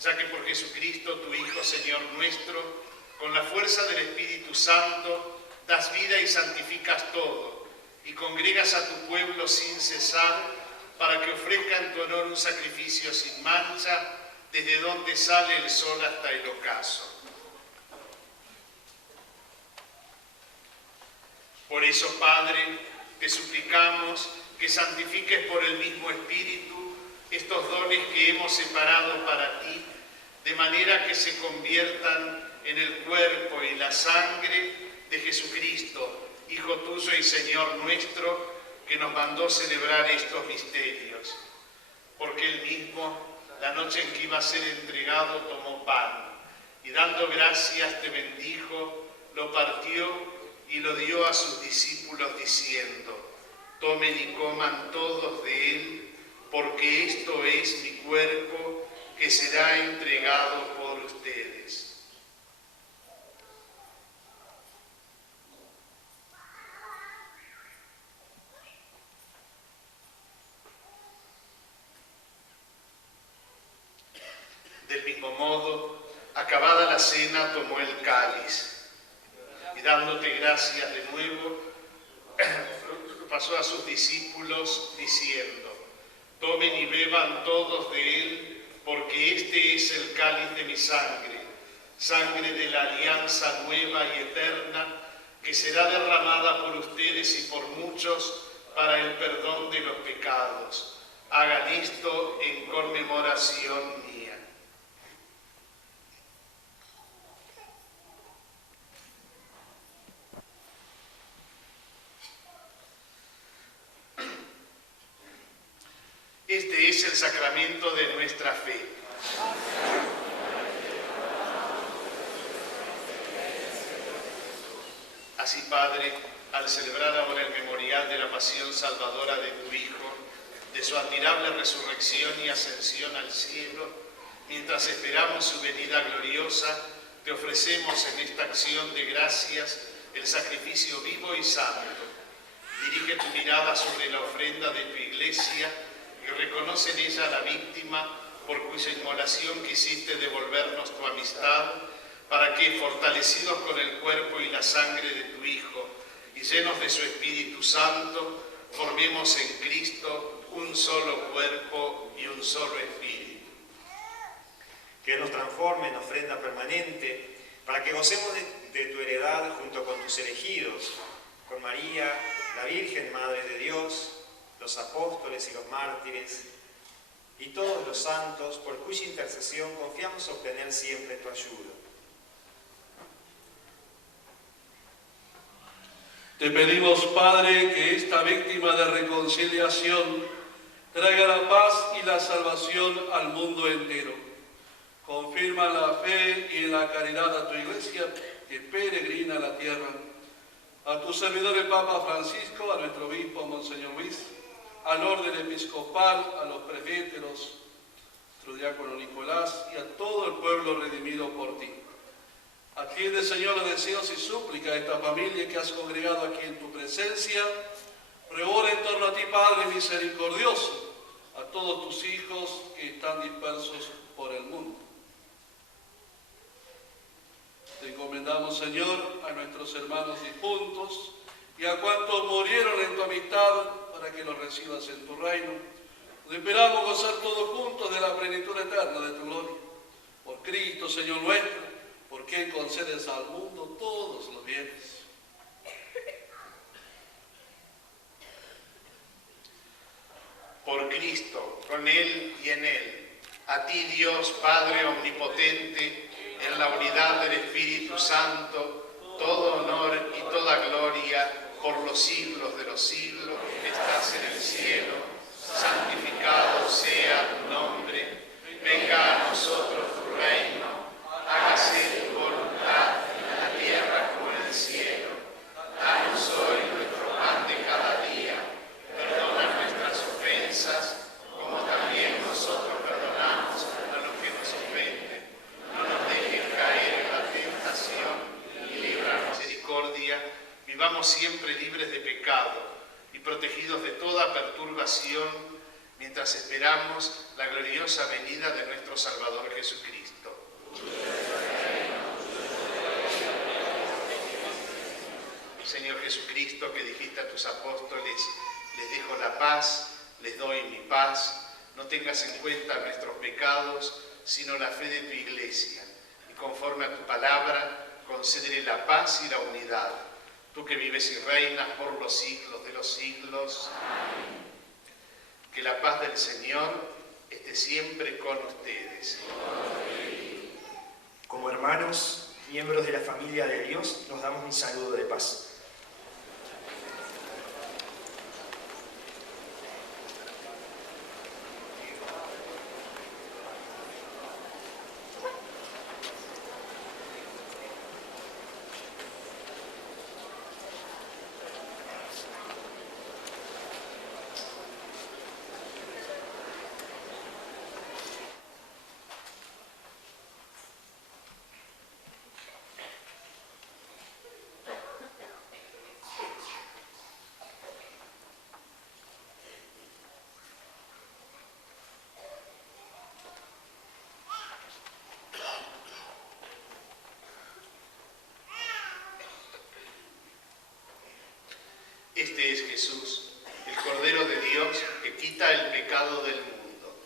ya que por Jesucristo, tu Hijo, Señor nuestro, con la fuerza del Espíritu Santo, das vida y santificas todo, y congregas a tu pueblo sin cesar, para que ofrezca en tu honor un sacrificio sin mancha, desde donde sale el sol hasta el ocaso. Por eso, Padre, te suplicamos que santifiques por el mismo Espíritu estos dones que hemos separado para ti, de manera que se conviertan en el cuerpo y la sangre de Jesucristo, Hijo tuyo y Señor nuestro, que nos mandó celebrar estos misterios. Porque él mismo, la noche en que iba a ser entregado, tomó pan, y dando gracias te bendijo, lo partió y lo dio a sus discípulos diciendo: tomen y coman todos de él, porque esto es mi cuerpo que será entregado por ustedes. Del mismo modo, acabada la cena, tomó el cáliz y dándote gracias de nuevo, pasó a sus discípulos diciendo: tomen y beban todos de él, porque este es el cáliz de mi sangre, sangre de la alianza nueva y eterna, que será derramada por ustedes y por muchos para el perdón de los pecados. Hagan esto en conmemoración mía. es el sacramento de nuestra fe. Así, Padre, al celebrar ahora el memorial de la pasión salvadora de tu Hijo, de su admirable resurrección y ascensión al cielo, mientras esperamos su venida gloriosa, te ofrecemos en esta acción de gracias el sacrificio vivo y santo. Dirige tu mirada sobre la ofrenda de tu Iglesia y reconoce en ella a la víctima por cuya inmolación quisiste devolvernos tu amistad, para que, fortalecidos con el cuerpo y la sangre de tu Hijo y llenos de su Espíritu Santo, formemos en Cristo un solo cuerpo y un solo espíritu. Que nos transforme en ofrenda permanente, para que gocemos de tu heredad junto con tus elegidos, con María, la Virgen Madre de Dios, los apóstoles y los mártires, y todos los santos, por cuya intercesión confiamos obtener siempre tu ayuda. Te pedimos, Padre, que esta víctima de reconciliación traiga la paz y la salvación al mundo entero. Confirma la fe y en la caridad a tu Iglesia que peregrina a la tierra. A tu servidor el Papa Francisco, a nuestro obispo Monseñor Luis, al orden episcopal, a los presbíteros, a nuestro diácono Nicolás y a todo el pueblo redimido por ti. Atiende, Señor, los deseos y súplicas de esta familia que has congregado aquí en tu presencia. Pregona en torno a ti, Padre misericordioso, a todos tus hijos que están dispersos por el mundo. Te encomendamos, Señor, a nuestros hermanos difuntos y a cuantos murieron en tu amistad, para que los recibas en tu reino. Nos esperamos gozar todos juntos de la plenitud eterna de tu gloria. Por Cristo, Señor nuestro, por quien concedes al mundo todos los bienes. Por Cristo, con Él y en Él, a ti, Dios Padre omnipotente, en la unidad del Espíritu Santo, todo honor y toda gloria por los siglos de los siglos, que estás en el cielo, santificado sea tu nombre, venga a nosotros tu reino, hágase tu voluntad en la tierra como en el cielo. Danos hoy nuestro pan de cada día, perdona nuestras ofensas, como también nosotros perdonamos a los que nos ofenden. No nos dejes caer en la tentación y líbranos. Misericordia, vivamos siempre libres de pecado y protegidos de toda perturbación, mientras esperamos la gloriosa venida de nuestro Salvador Jesucristo. Señor Jesucristo, que dijiste a tus apóstoles, les dejo la paz, les doy mi paz, no tengas en cuenta nuestros pecados, sino la fe de tu Iglesia, y conforme a tu palabra, concédele la paz y la unidad, tú que vives y reinas por los siglos de los siglos. Amén. Que la paz del Señor esté siempre con ustedes. Como hermanos, miembros de la familia de Dios, nos damos un saludo de paz. Este es Jesús, el Cordero de Dios, que quita el pecado del mundo.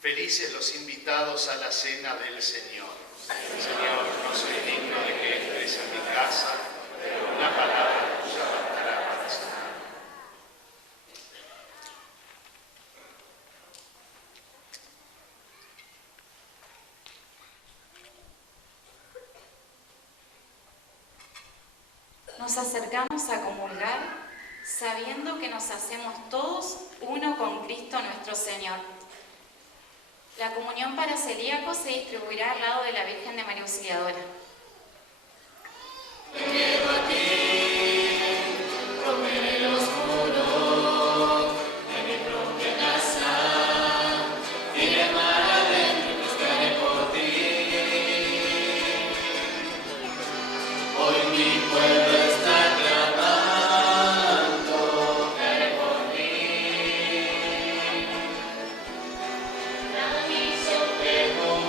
Felices los invitados a la cena del Señor. Señor, no soy digno de que entres en mi casa, pero una palabra tuya bastará para sanar. Nos acercamos a comulgar, sabiendo que nos hacemos todos uno con Cristo nuestro Señor. La comunión para celíacos se distribuirá al lado de la Virgen de María Auxiliadora. Llego a ti, romperé los muros de mi propia casa, iré mar adentro y buscaré por ti. Hoy mi pueblo está clamando, caeré por ti. La misión tengo un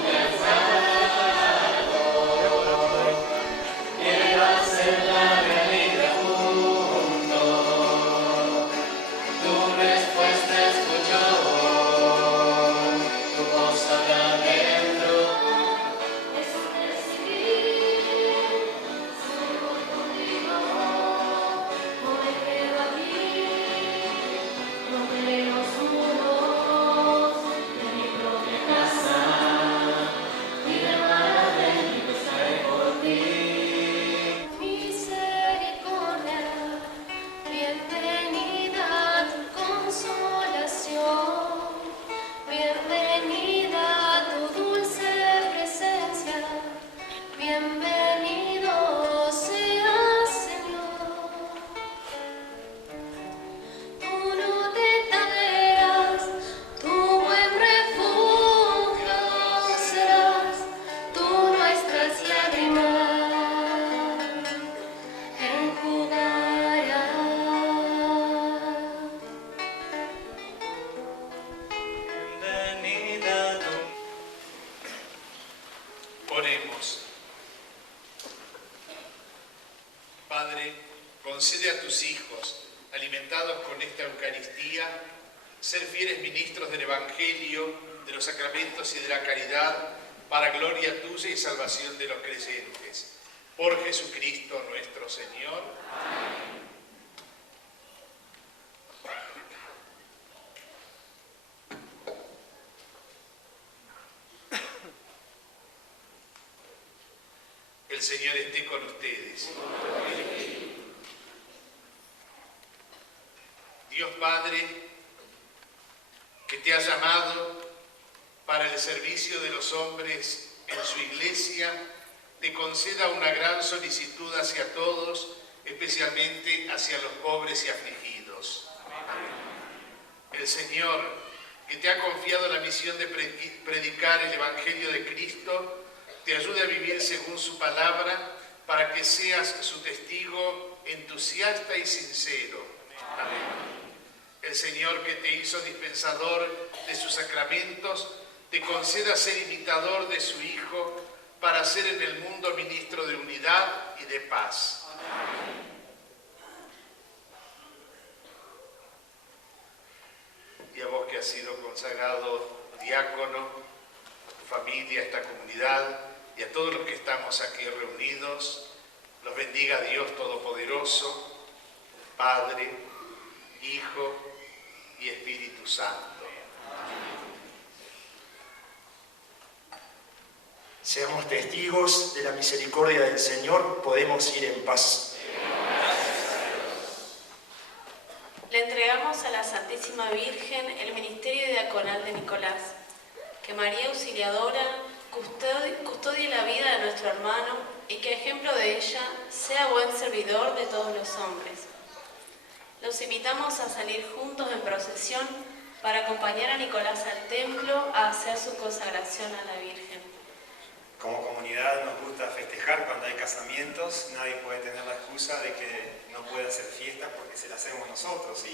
ser la realidad junto, tu respuesta escucho, tu voz habla dentro. Es recibir, subo contigo, hoy quedo aquí, romperé los muros de mi propia casa, y de mar adentro buscaré por ti. Bienvenida a tu consolación, bienvenida a tu dulce presencia, bienvenido seas Señor. Tú no te tardarás, tu buen refugio serás, tú nuestras lágrimas enjugarás. Oremos. Padre, concede a tus hijos, alimentados con esta Eucaristía, ser fieles ministros del Evangelio, de los sacramentos y de la caridad, para gloria tuya y salvación de los creyentes. Por Jesucristo nuestro Señor. Amén. El Señor esté con ustedes. Dios Padre, que te ha llamado para el servicio de los hombres en su iglesia, te conceda una gran solicitud hacia todos, especialmente hacia los pobres y afligidos. El Señor, que te ha confiado la misión de predicar el Evangelio de Cristo, te ayude a vivir según su palabra, para que seas su testigo entusiasta y sincero. Amén. El Señor, que te hizo dispensador de sus sacramentos, te conceda ser imitador de su Hijo, para ser en el mundo ministro de unidad y de paz. Amén. Y a vos, que has sido consagrado diácono, a tu familia, a esta comunidad y a todos los que estamos aquí reunidos, los bendiga Dios Todopoderoso, Padre, Hijo y Espíritu Santo. Seamos testigos de la misericordia del Señor, podemos ir en paz. Le entregamos a la Santísima Virgen el ministerio diaconal de Nicolás. Que María Auxiliadora custodie la vida de nuestro hermano y que, ejemplo de ella, sea buen servidor de todos los hombres. Los invitamos a salir juntos en procesión para acompañar a Nicolás al templo a hacer su consagración a la Virgen. Como comunidad nos gusta festejar cuando hay casamientos. Nadie puede tener la excusa de que no puede hacer fiesta porque se la hacemos nosotros.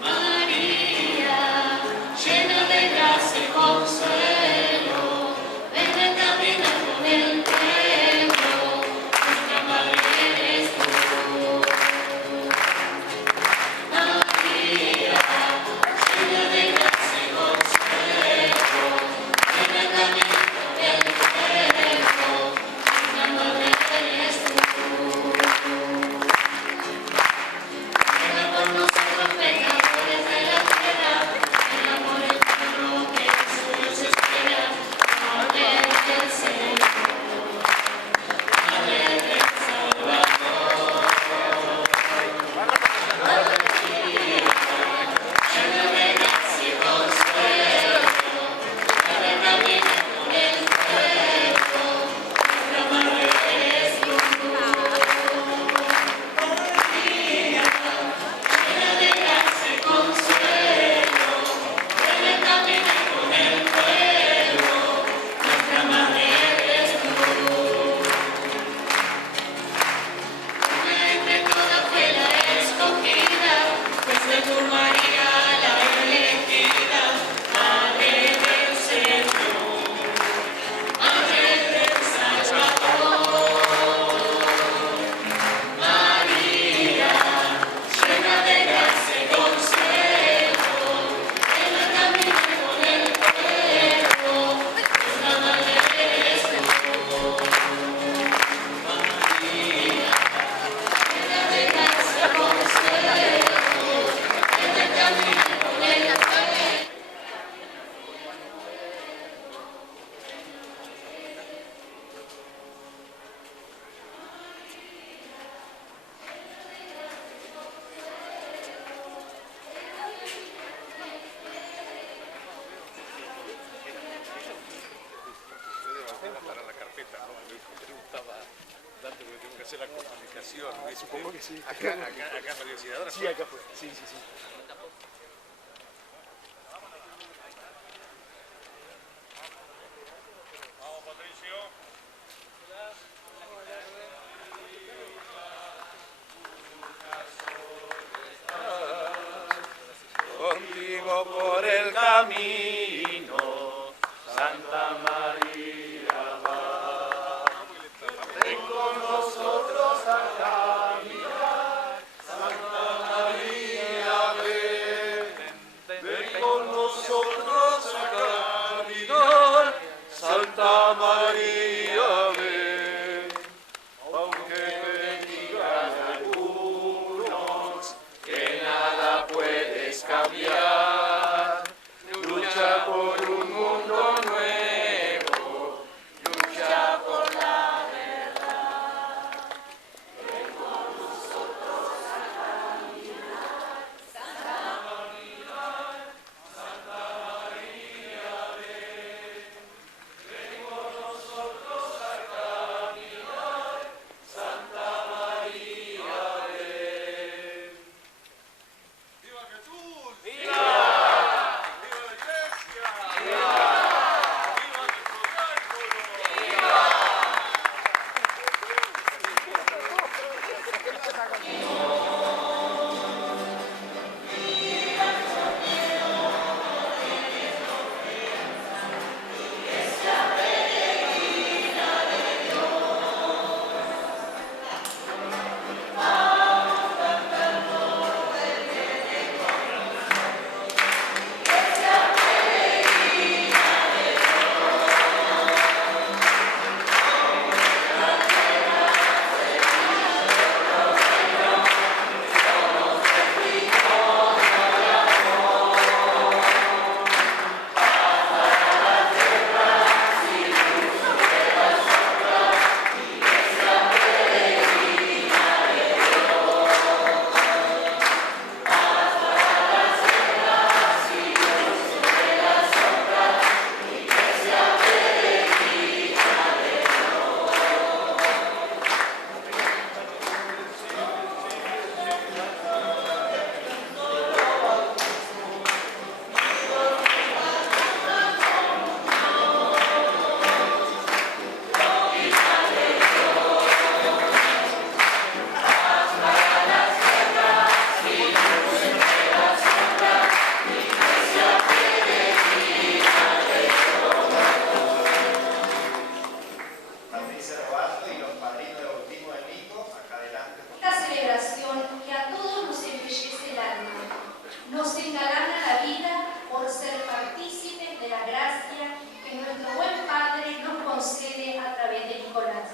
María, llena de gracia y consuelo, ven a caminar con el pueblo, nuestra madre eres tú. hacer la justificación. Supongo que sí. Acá en la Universidad. Sí, acá fue. Sí. Vamos, Patricio. Contigo por el camino, Santa María va. Ven con nosotros a caminar, Santa María ven. Ven con nosotros a caminar, Santa María ven. Aunque te digan algunos que nada puedes cambiar, lucha por un mundo nuevo, lucha por la verdad. Ven con nosotros a caminar, Santa María, Santa María ven. Ven con nosotros a caminar, Santa María ven. ¡Viva Jesús! ¡Viva! ¡Viva la Iglesia! ¡Viva! ¡Viva nuestro diácono! ¡Viva! Patricia Robato y los padrinos de bautismo de Nico, acá adelante. Esta celebración que a todos nos embellece el alma, nos engalana la vida por ser partícipes de la gracia que nuestro buen Padre nos concede a través de Nicolás.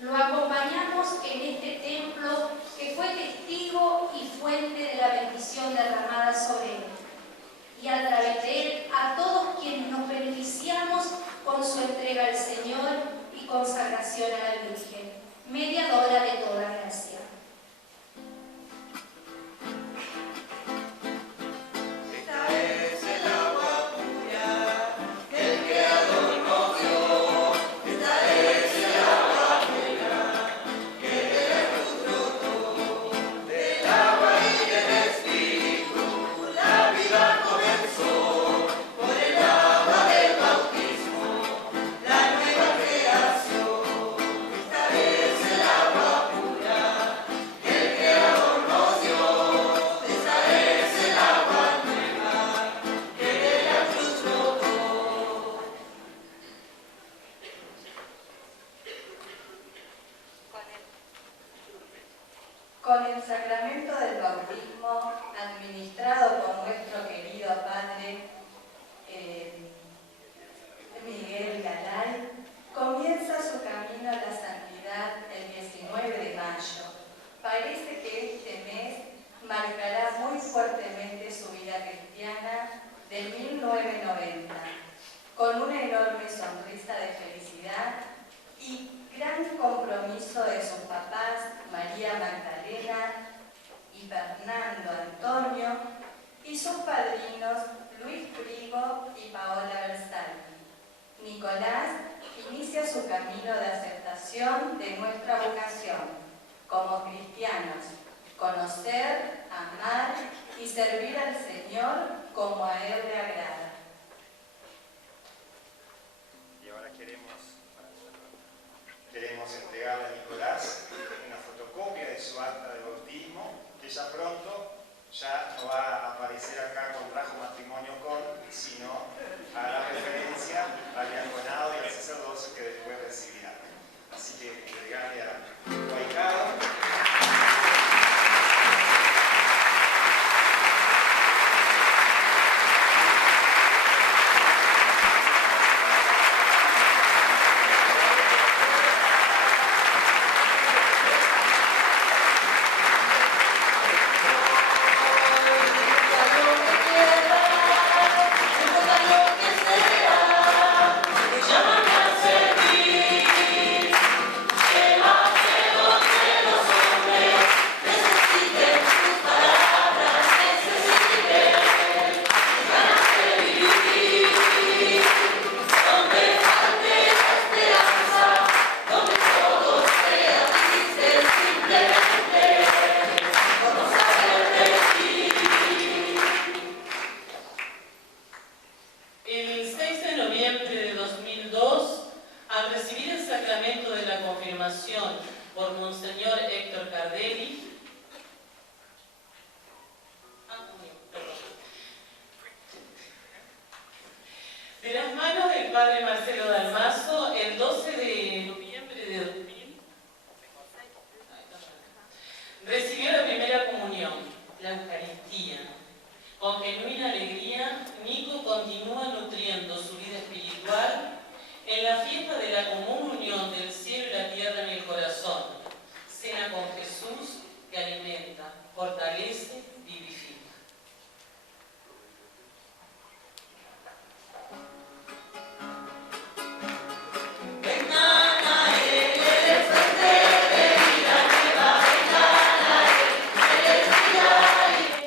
Lo acompañamos en este templo que fue testigo y fuente de la bendición derramada sobre él. Y a través de él a todos quienes nos beneficiamos con su entrega al Señor y consagración a la Virgen, mediadora de toda gracia. Esta es el agua pura que el Creador nos dio. Esta es el agua pura que de nuestro fruto, del agua y del Espíritu, la vida comenzó. Por el agua del bautismo, la nueva creación. Esta es el agua pura que el Creador nos dio. Esta es el agua nueva que de la cruz brotó. Con el sacramento del bautismo, administrado por nuestro querido Padre Miguel Galay, comienza su camino a la santidad el 19 de mayo. Parece que este mes marcará muy fuertemente su vida cristiana de 1990, con una enorme sonrisa de felicidad y gran compromiso de sus papás María Magdalena y Fernando Antonio y sus padrinos Luis Prigo y Paola Bersaldi. Nicolás inicia su camino de aceptación de nuestra vocación. como cristianos, conocer, amar y servir al Señor como a Él le agrada. Y ahora queremos entregarle a Nicolás una fotocopia de su acta de bautismo, que ya pronto ya no va a aparecer acá contrajo matrimonio con, sino hará referencia al diaconado y al sacerdocio que después recibirá. Así que entregarle a Guaicado. El 6 de noviembre de 2002, al recibir el sacramento de la confirmación por Monseñor Héctor Cardelli, de las manos del Padre Marcelo Dalmazo, el 12 de noviembre de 2000, recibió la primera comunión, la Eucaristía. Con genuina alegría, Nico continúa nutriendo su vida espiritual en la fiesta de la común unión del cielo y la tierra en el corazón. Cena con Jesús que alimenta, fortalece, vivifica.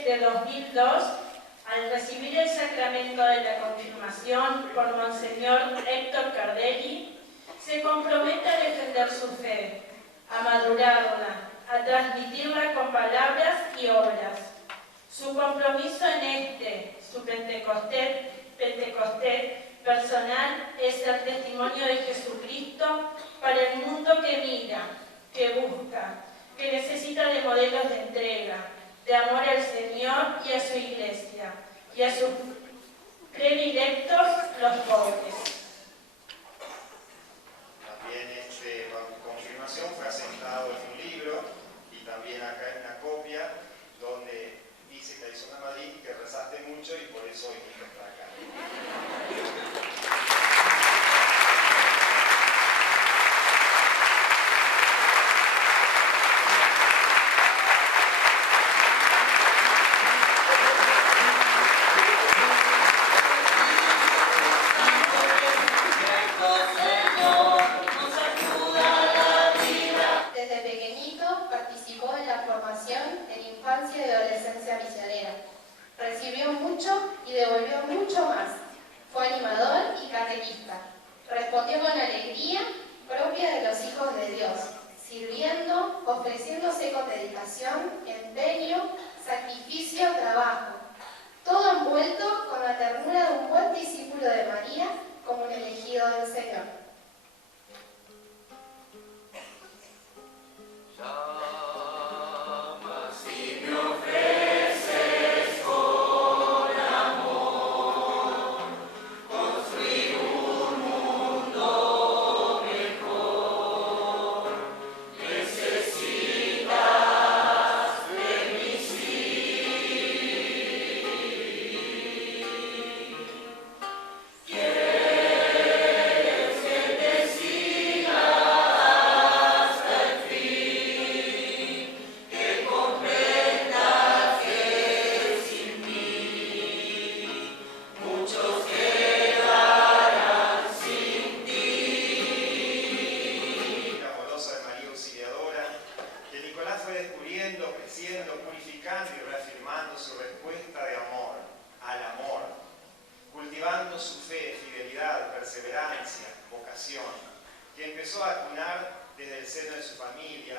De 2002, al recibir el sacramento de la confirmación por Monseñor Héctor Cardelli, se compromete a defender su fe, a madurarla, a transmitirla con palabras y obras. Su compromiso en su Pentecostés personal es el testimonio de Jesucristo para el mundo que mira, que busca, que necesita de modelos de entrega, de amor al Señor y a su Iglesia, y a sus predilectos, los pobres. También confirmación fue asentado en un libro y también acá hay una copia donde dice que hizo una Madrid que rezaste mucho y por eso hoy está acá. Desde pequeñito participó en la formación en infancia y adolescencia misionera. Recibió mucho y devolvió mucho más. Fue animador y catequista. Respondió con alegría propia de los hijos de Dios, sirviendo, ofreciéndose con dedicación, empeño, sacrificio, trabajo. Todo envuelto con la ternura de un buen discípulo de María como un elegido del Señor. Si me ofreces con amor construir un mundo mejor, necesitas de mí sí. Quieres que te siga hasta el fin, que comprendas que sin mí muchos quedarán sin ti. La amorosa de María Auxiliadora, que Nicolás fue descubriendo, creciendo, purificando y reafirmando su respuesta de amor, al amor, cultivando su fe, fidelidad, perseverancia, vocación, que empezó a acunar desde el seno de su familia,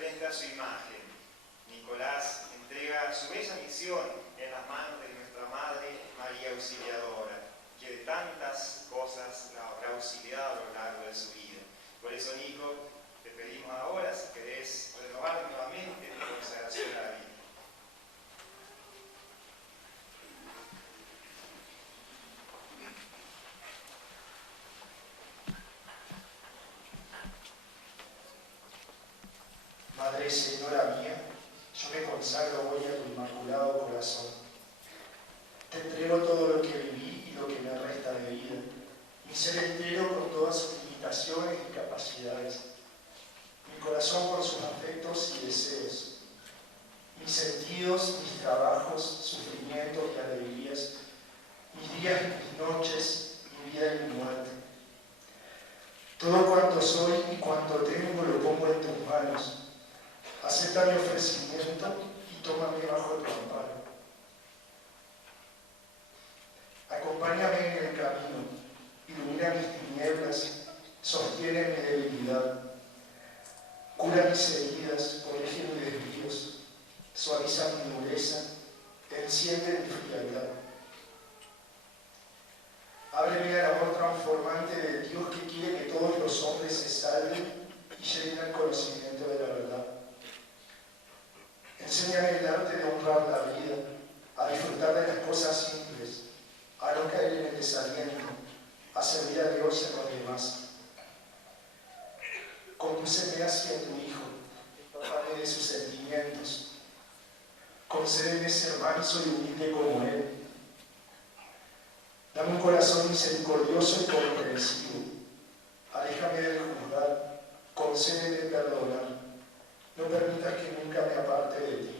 frente a su imagen. Nicolás entrega su bella misión en las manos de nuestra Madre María Auxiliadora, que de tantas cosas la habrá auxiliado a lo largo de su vida. Por eso, Nico, te pedimos ahora, si querés renovar nuevamente tu consagración a la vida. Madre Señora mía, yo me consagro hoy a tu inmaculado corazón. Te entrego todo lo que viví y lo que me resta de vida, mi ser entero con todas sus limitaciones y capacidades, mi corazón por sus afectos y deseos, mis sentidos, mis trabajos, sufrimientos y alegrías, mis días y mis noches, mi vida y mi muerte. Todo cuanto soy y cuanto tengo lo pongo en tus manos. Acepta mi ofrecimiento y tómame bajo tu amparo. Acompáñame en el camino, ilumina mis tinieblas, sostiene mi debilidad, cura mis heridas, corrige mis desvíos, suaviza mi dureza, enciende mi frialdad. Ábreme al amor transformante de Dios que quiere que todos los hombres se salven y lleguen al conocimiento de la verdad. Enséñame el arte de honrar la vida, a disfrutar de las cosas simples, a no caer en el desaliento, a servir a Dios y a los demás. Condúceme hacia tu Hijo, empápame de sus sentimientos. Concédeme ser manso y humilde como Él. Dame un corazón misericordioso y comprensivo. Aléjame del juzgar, concédeme perdonar. No permitas que nunca me aparte de ti.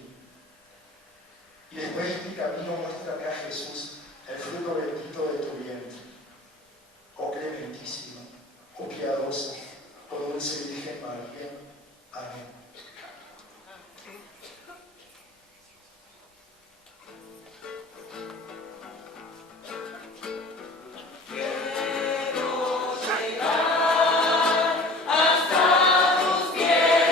Y después de mi camino muéstrame a Jesús, el fruto bendito de tu vientre. Oh clementísima, oh piadosa, oh dulce Virgen María. Amén. Quiero llegar hasta tus pies.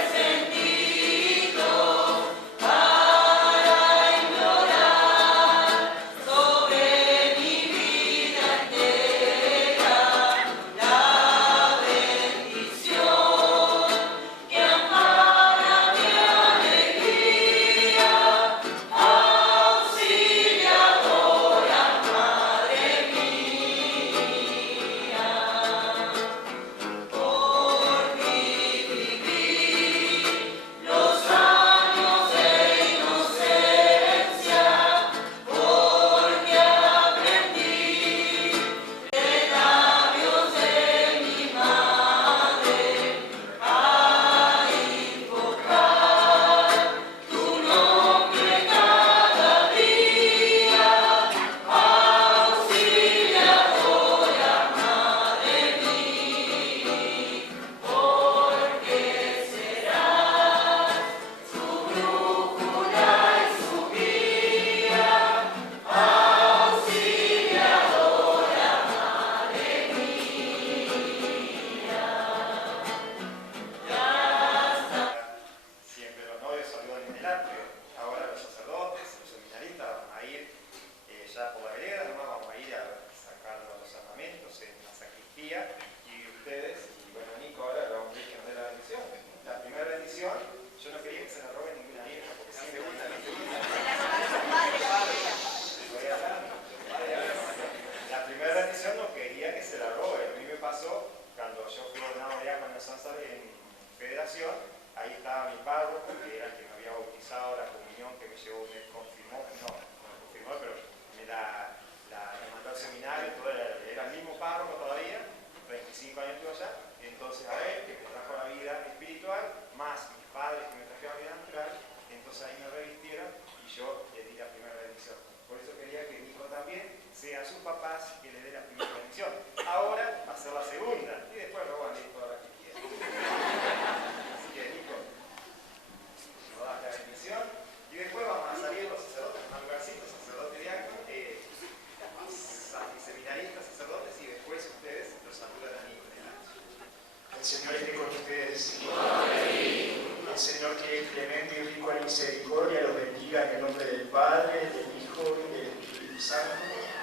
misericordia los bendiga en el nombre del Padre, del Hijo y del Espíritu Santo.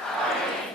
Amén.